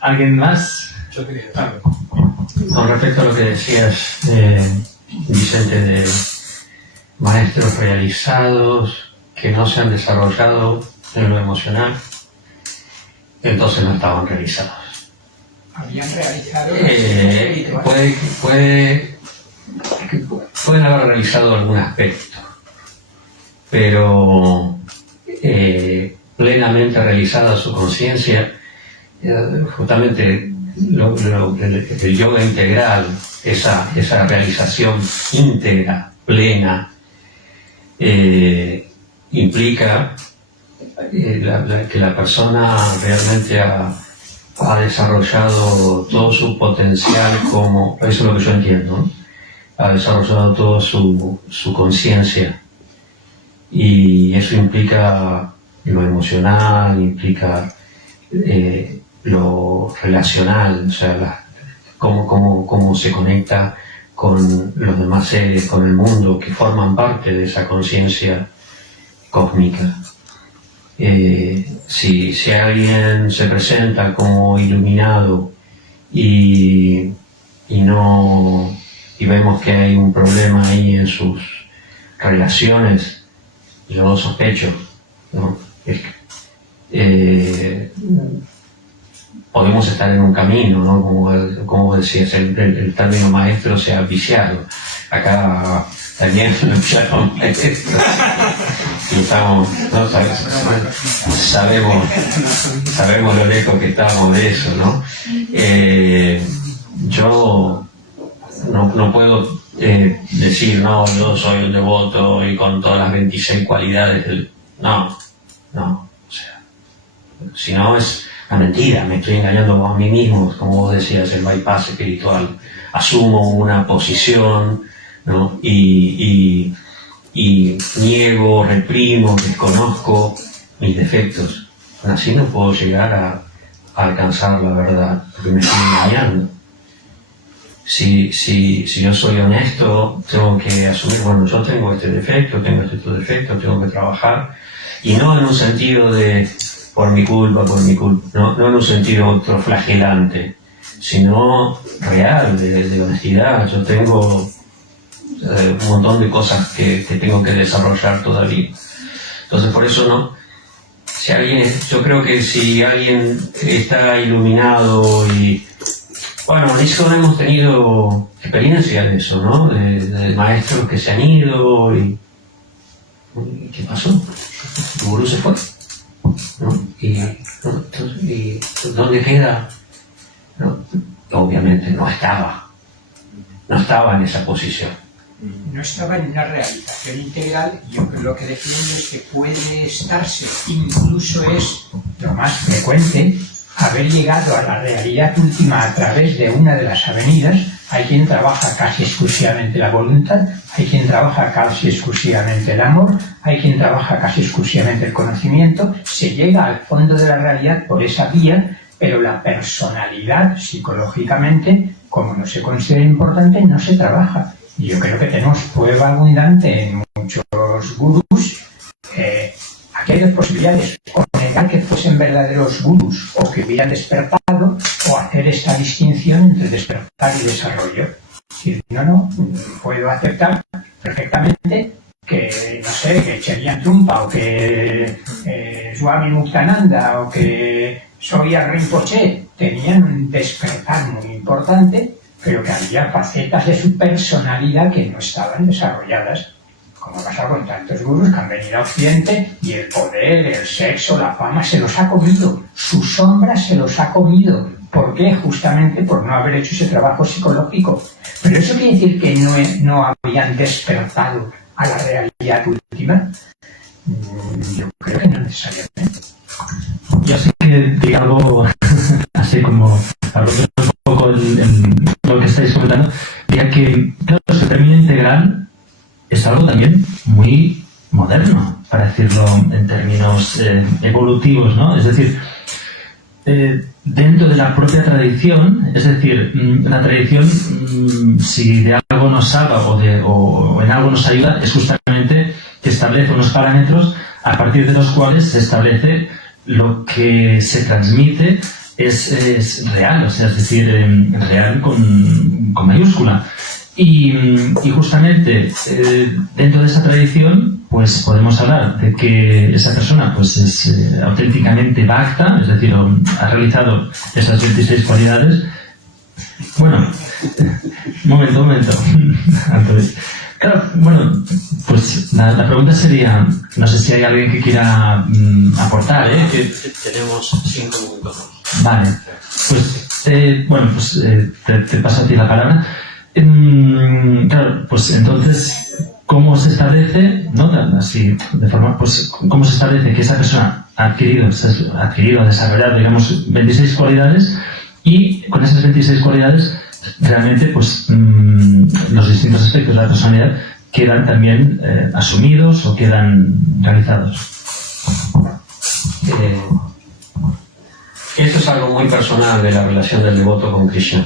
¿Alguien más? Yo quería Con respecto a lo que decías, Vicente, de maestros realizados que no se han desarrollado en lo emocional, entonces no estaban realizados. Habían realizado pueden haber realizado algún aspecto, pero plenamente realizada su conciencia, justamente el yoga integral, esa realización íntegra, plena, implica que la persona realmente ha desarrollado todo su potencial, como eso es lo que yo entiendo, ¿no? Ha desarrollado toda su conciencia, y eso implica lo emocional, implica lo relacional, o sea, cómo se conecta con los demás seres, con el mundo, que forman parte de esa conciencia cósmica. Si alguien se presenta como iluminado y vemos que hay un problema ahí en sus relaciones, yo lo sospecho, ¿no? Podemos estar en un camino, ¿no? Como decías, el término maestro se ha viciado. Acá también lo llaman maestro. Y estamos, ¿no? Sabemos lo lejos que estamos de eso, ¿no? Yo no puedo decir, no, yo soy un devoto y con todas las 26 cualidades del... No. O Si no, es una mentira, me estoy engañando a mí mismo, como vos decías, el bypass espiritual. Asumo una posición, ¿no? Y niego, reprimo, desconozco mis defectos. Así no puedo llegar a alcanzar la verdad, porque me estoy engañando. Si yo soy honesto, tengo que asumir, bueno, yo tengo este defecto, tengo este otro defecto, tengo que trabajar, y no en un sentido de por mi culpa, no en un sentido otro flagelante, sino real, de honestidad. Yo tengo un montón de cosas que tengo que desarrollar todavía. Entonces, por eso no. Yo creo que si alguien está iluminado y... Bueno, en eso hemos tenido experiencia de eso, ¿no? De maestros que se han ido y ¿qué pasó? El gurú se fue, ¿no? Y ¿dónde queda? ¿No? Obviamente no estaba en esa posición. No estaba en una realización integral. Yo lo que defiendo es que puede estarse, incluso es lo más frecuente, haber llegado a la realidad última a través de una de las avenidas. Hay quien trabaja casi exclusivamente la voluntad, hay quien trabaja casi exclusivamente el amor, hay quien trabaja casi exclusivamente el conocimiento. Se llega al fondo de la realidad por esa vía, pero la personalidad, psicológicamente, como no se considera importante, no se trabaja. Y yo creo que tenemos prueba abundante en muchos gurús. Aquí hay dos posibilidades: o negar que fuesen verdaderos gurús o que hubieran despertado, o hacer esta distinción entre despertar y desarrollo. Es decir, no, puedo aceptar perfectamente que, no sé, que Cherian Trungpa o que Swami Muktananda o que Sogyal Rinpoche tenían un despertar muy importante, pero que había facetas de su personalidad que no estaban desarrolladas, como ha pasado con tantos gurús que han venido a Occidente y el poder, el sexo, la fama se los ha comido, su sombra se los ha comido. ¿Por qué? Justamente por no haber hecho ese trabajo psicológico. Pero eso quiere decir que no habían despertado a la realidad última. Yo creo que no necesariamente. Yo sí que digo algo así como hablando un poco lo que estáis comentando, diría que, claro, el término integral es algo también muy moderno, para decirlo en términos evolutivos, ¿no? Es decir, dentro de la propia tradición, es decir, la tradición, si de algo nos salva o en algo nos ayuda, es justamente que establece unos parámetros a partir de los cuales se establece lo que se transmite es real, o sea, es decir, real con mayúscula. Y justamente dentro de esa tradición, pues podemos hablar de que esa persona pues es auténticamente bhakta, es decir, ha realizado esas 26 cualidades. Bueno, un momento. Entonces, claro, bueno, pues la pregunta sería, no sé si hay alguien que quiera aportar, ¿eh? Tenemos 5 minutos. Vale, pues te paso a ti la palabra. Claro, pues entonces, ¿cómo se establece, no así de forma, pues cómo se establece que esa persona ha adquirido, desarrollado, digamos, 26 cualidades, y con esas 26 cualidades realmente, pues los distintos aspectos de la personalidad quedan también asumidos o quedan realizados? Eso es algo muy personal de la relación del devoto con Krishna.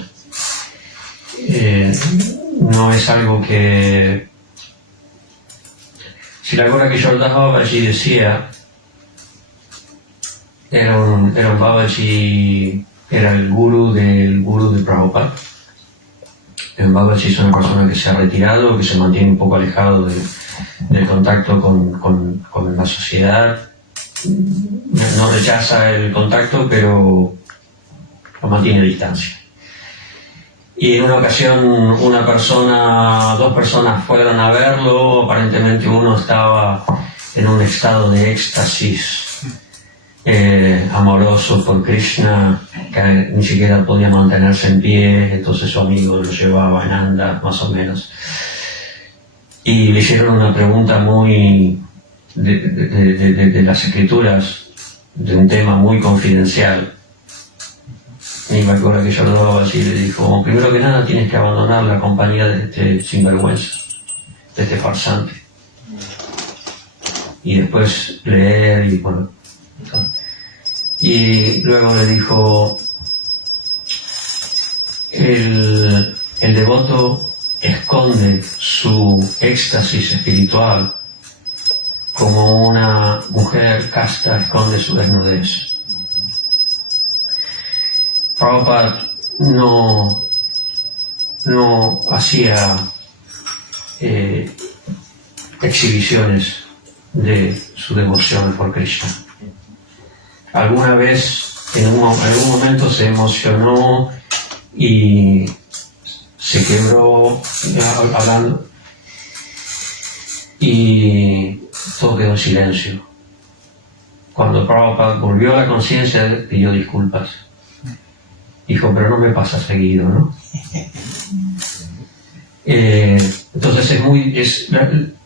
No es algo que... Si la Gora Kishore Das Babaji decía, era un Babaji, era el guru de Prabhupada. El Babaji es una persona que se ha retirado, que se mantiene un poco alejado del contacto con la sociedad. No rechaza el contacto, pero lo mantiene a distancia. Y en una ocasión dos personas fueron a verlo. Aparentemente uno estaba en un estado de éxtasis amoroso por Krishna, que ni siquiera podía mantenerse en pie, entonces su amigo lo llevaba en andas, más o menos. Y le hicieron una pregunta muy de las escrituras, de un tema muy confidencial. Y me acuerdo que yo lo daba así y le dijo, primero que nada tienes que abandonar la compañía de este sinvergüenza, de este farsante. Y después leer y bueno. Y luego le dijo, el devoto esconde su éxtasis espiritual como una mujer casta esconde su desnudez. Prabhupada no hacía exhibiciones de su devoción por Krishna. Alguna vez, en algún momento se emocionó y se quebró hablando y todo quedó en silencio. Cuando Prabhupada volvió a la conciencia, pidió disculpas. Dijo, pero no me pasa seguido, ¿no? Entonces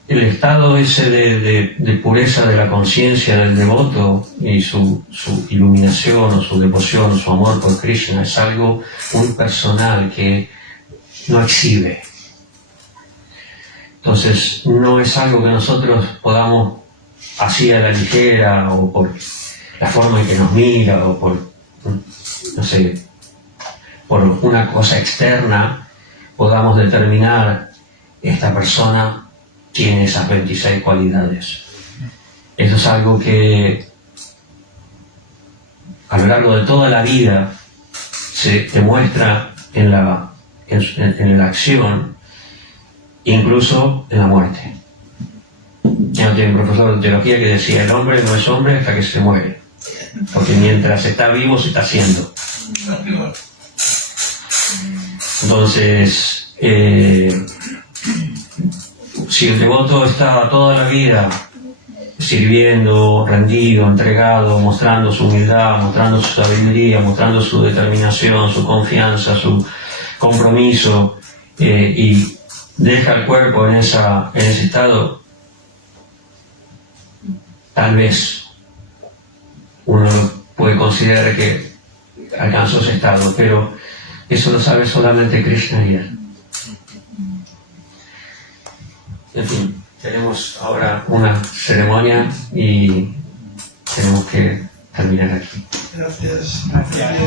el estado ese de pureza de la conciencia del devoto y su iluminación o su devoción o su amor por Krishna es algo muy personal que no exhibe. Entonces no es algo que nosotros podamos así a la ligera o por la forma en que nos mira o por, no sé, por una cosa externa podamos determinar esta persona tiene esas 26 cualidades. Eso es algo que a lo largo de toda la vida se demuestra en la acción, incluso en la muerte. Ya tenía un profesor de teología que decía, el hombre no es hombre hasta que se muere, porque mientras está vivo se está haciendo. Entonces, si el devoto está toda la vida sirviendo, rendido, entregado, mostrando su humildad, mostrando su sabiduría, mostrando su determinación, su confianza, su compromiso, y deja el cuerpo en ese estado, tal vez uno puede considerar que alcanzó ese estado, pero eso lo sabe solamente Krishna y él. En fin, tenemos ahora una ceremonia y tenemos que terminar aquí. Gracias. Gracias.